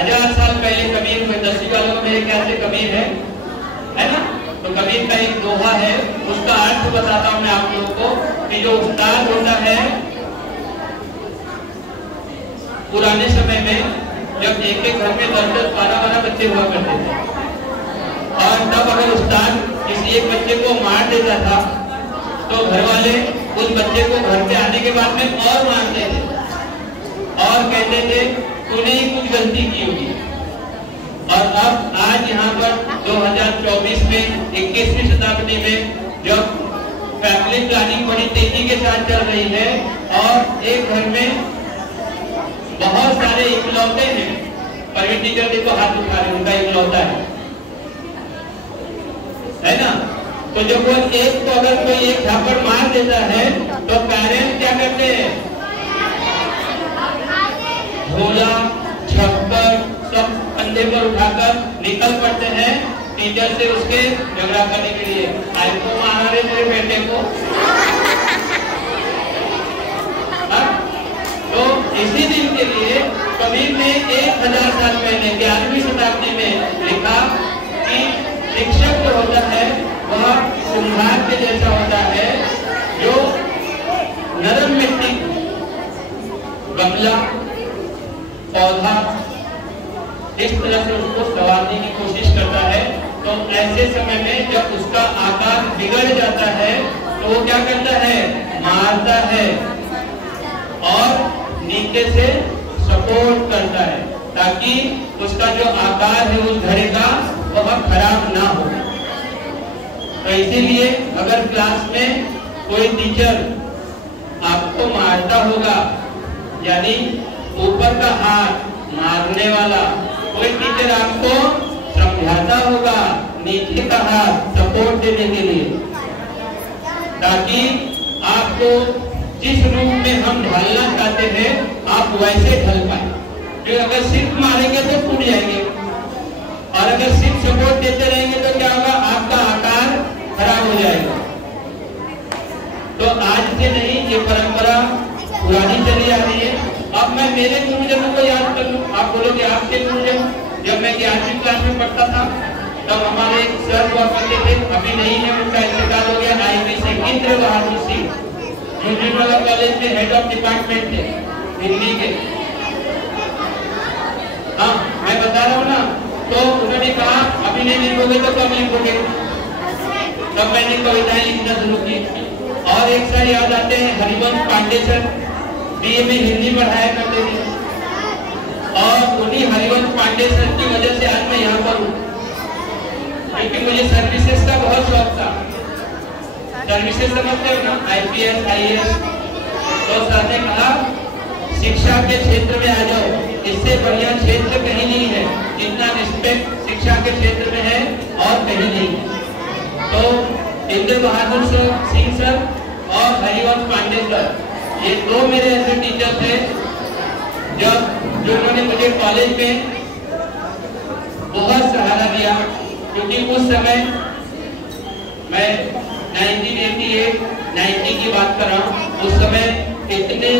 1000 साल पहले कबीर में 10वीं वालों में मेरे ख्याल से कबीर है ना, तो कबीर का एक दोहा है, उसका अर्थ बताता हूँ मैं आप लोगों को कि जो उस्ताद होता है, पुराने समय में जब एक एक घर में 10-10, 12-12 बच्चे हुआ करते थे और तब अगर उस्ताद किसी एक बच्चे को मार देता था तो घर वाले उस बच्चे को घर पे आने के बाद में और मारते थे और कहते थे तूने ही कुछ गलती की होगी। और अब आज यहाँ पर 2024 में 21वीं शताब्दी में जब फैमिली प्लानिंग बड़ी तेजी के साथ चल रही है और एक घर में बहुत सारे इकलौते हैं, परवीन टीचर देखो हाथ उठा रहे, उनका इकलौता है ना। तो जब वो एक को अगर कोई एक झापड़ मार देता है तो पेरेंट्स क्या करते हैं, झोला छप्पर सब कंधे पर उठाकर निकल पड़ते हैं टीचर से उसके झगड़ा करने के लिए। आज तो मार रहे मेरे बेटे को। तो इसी दिन के लिए कबीर ने 1000 साल पहले 11वीं शताब्दी में लिखा कि शिक्षक जो होता है वह कुम्हार के जैसा होता है जो नरम मिट्टी, गमला, पौधा इस तरह से उसको संवारने की कोशिश करता है। तो ऐसे समय में जब उसका आकार बिगड़ जाता है तो वो क्या करता है, मारता है और नीचे से सपोर्ट करता है ताकि उसका जो आकार है उस घड़े का वह खराब ना हो। तो इसीलिए अगर क्लास में कोई टीचर आपको मारता होगा, यानी ऊपर का हाथ मारने वाला, कोई टीचर आपको समझाता होगा नीचे का हाथ सपोर्ट देने के लिए, ताकि आपको जिस रूप में हम ढलना चाहते हैं आप वैसे ढल पाए। क्योंकि अगर सिर्फ मारेंगे तो टूट जाएंगे और अगर सिर्फ सपोर्ट देते रहेंगे तो क्या होगा, आपका आकार खराब हो जाएगा। तो आज से नहीं, ये परंपरा पुरानी चली आ रही है। अब मैं मेरे गुरुजनों को याद कर लूं, आप बोलोगे आपके गुरुजन। जब मैं 11वीं क्लास में पढ़ता था तब हमारे एक सर हुआ करते थे, अभी नहीं है, उनका इंतकाल हो गया, आईपी सिकंदर बहादुर सिंह, वाला कॉलेज में हेड ऑफ डिपार्टमेंट थे हिंदी के। हाँ, मैं बता रहा हूँ ना। तो उन्होंने कहा अभी नहीं लिखोगे तो कब लिखोगे। तब मैंने कविताएं लिखना शुरू की। और एक सर याद आते हैं, हरिवंश पांडे सर, बीए में हिंदी पढ़ाया करते थे। और उन्हीं हरिवंश पांडे सर की वजह से आज मैं यहाँ पर हूँ, क्योंकि मुझे सर्विसेज का बहुत शौक था। सर्विसेज समझते हो ना, आईपीएस, आईएएस। तो सर ने कहा शिक्षा के क्षेत्र में आ जाओ, इससे बढ़िया क्षेत्र कहीं नहीं है, जितना रिस्पेक्ट शिक्षा के क्षेत्र में है और कहीं नहीं है। तो इंद्र बहादुर सिंह सर और हरिवंश पांडे सर, ये दो मेरे ऐसे टीचर थे जो उन्होंने मुझे कॉलेज में बहुत सहारा दिया। क्योंकि उस समय मैं 1988, 90 की बात कर रहा हूँ। उस समय इतने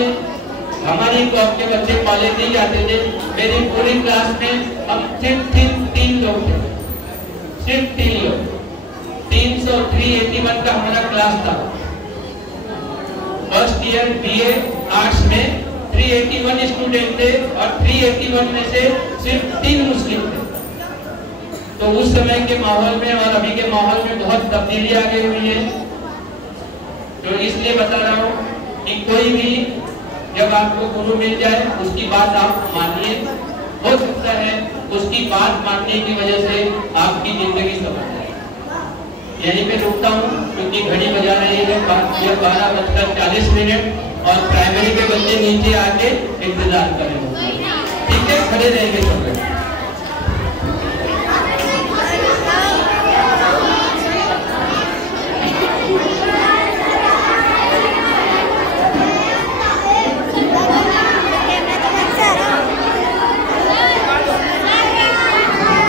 हमारी क्लास के बच्चे कॉलेज नहीं जाते थे। मेरी पूरी क्लास में हम सिर्फ 3 लोग थे, सिर्फ 3 लोग। 381 का हमारा क्लास था। फर्स्ट ईयर बीए आर्ट्स में 381 स्टूडेंट थे और 381 में से सिर्फ 3 मुस्लिम थे। तो उस समय के माहौल में और अभी के माहौल में बहुत तब्दीली आ गई हुई है। तो इसलिए बता रहा हूँ कि कोई भी जब आपको गुरु मिल जाए उसकी बात आप मानिए। हो सकता है उसकी बात मानने की वजह से आपकी जिंदगी सफल है। यहीं पे रुकता हूँ क्योंकि घड़ी बजा रही है 12:40 और प्राइमरी के बच्चे नीचे आके इंतजार करेंगे। ठीक है, खड़े रहेंगे सब।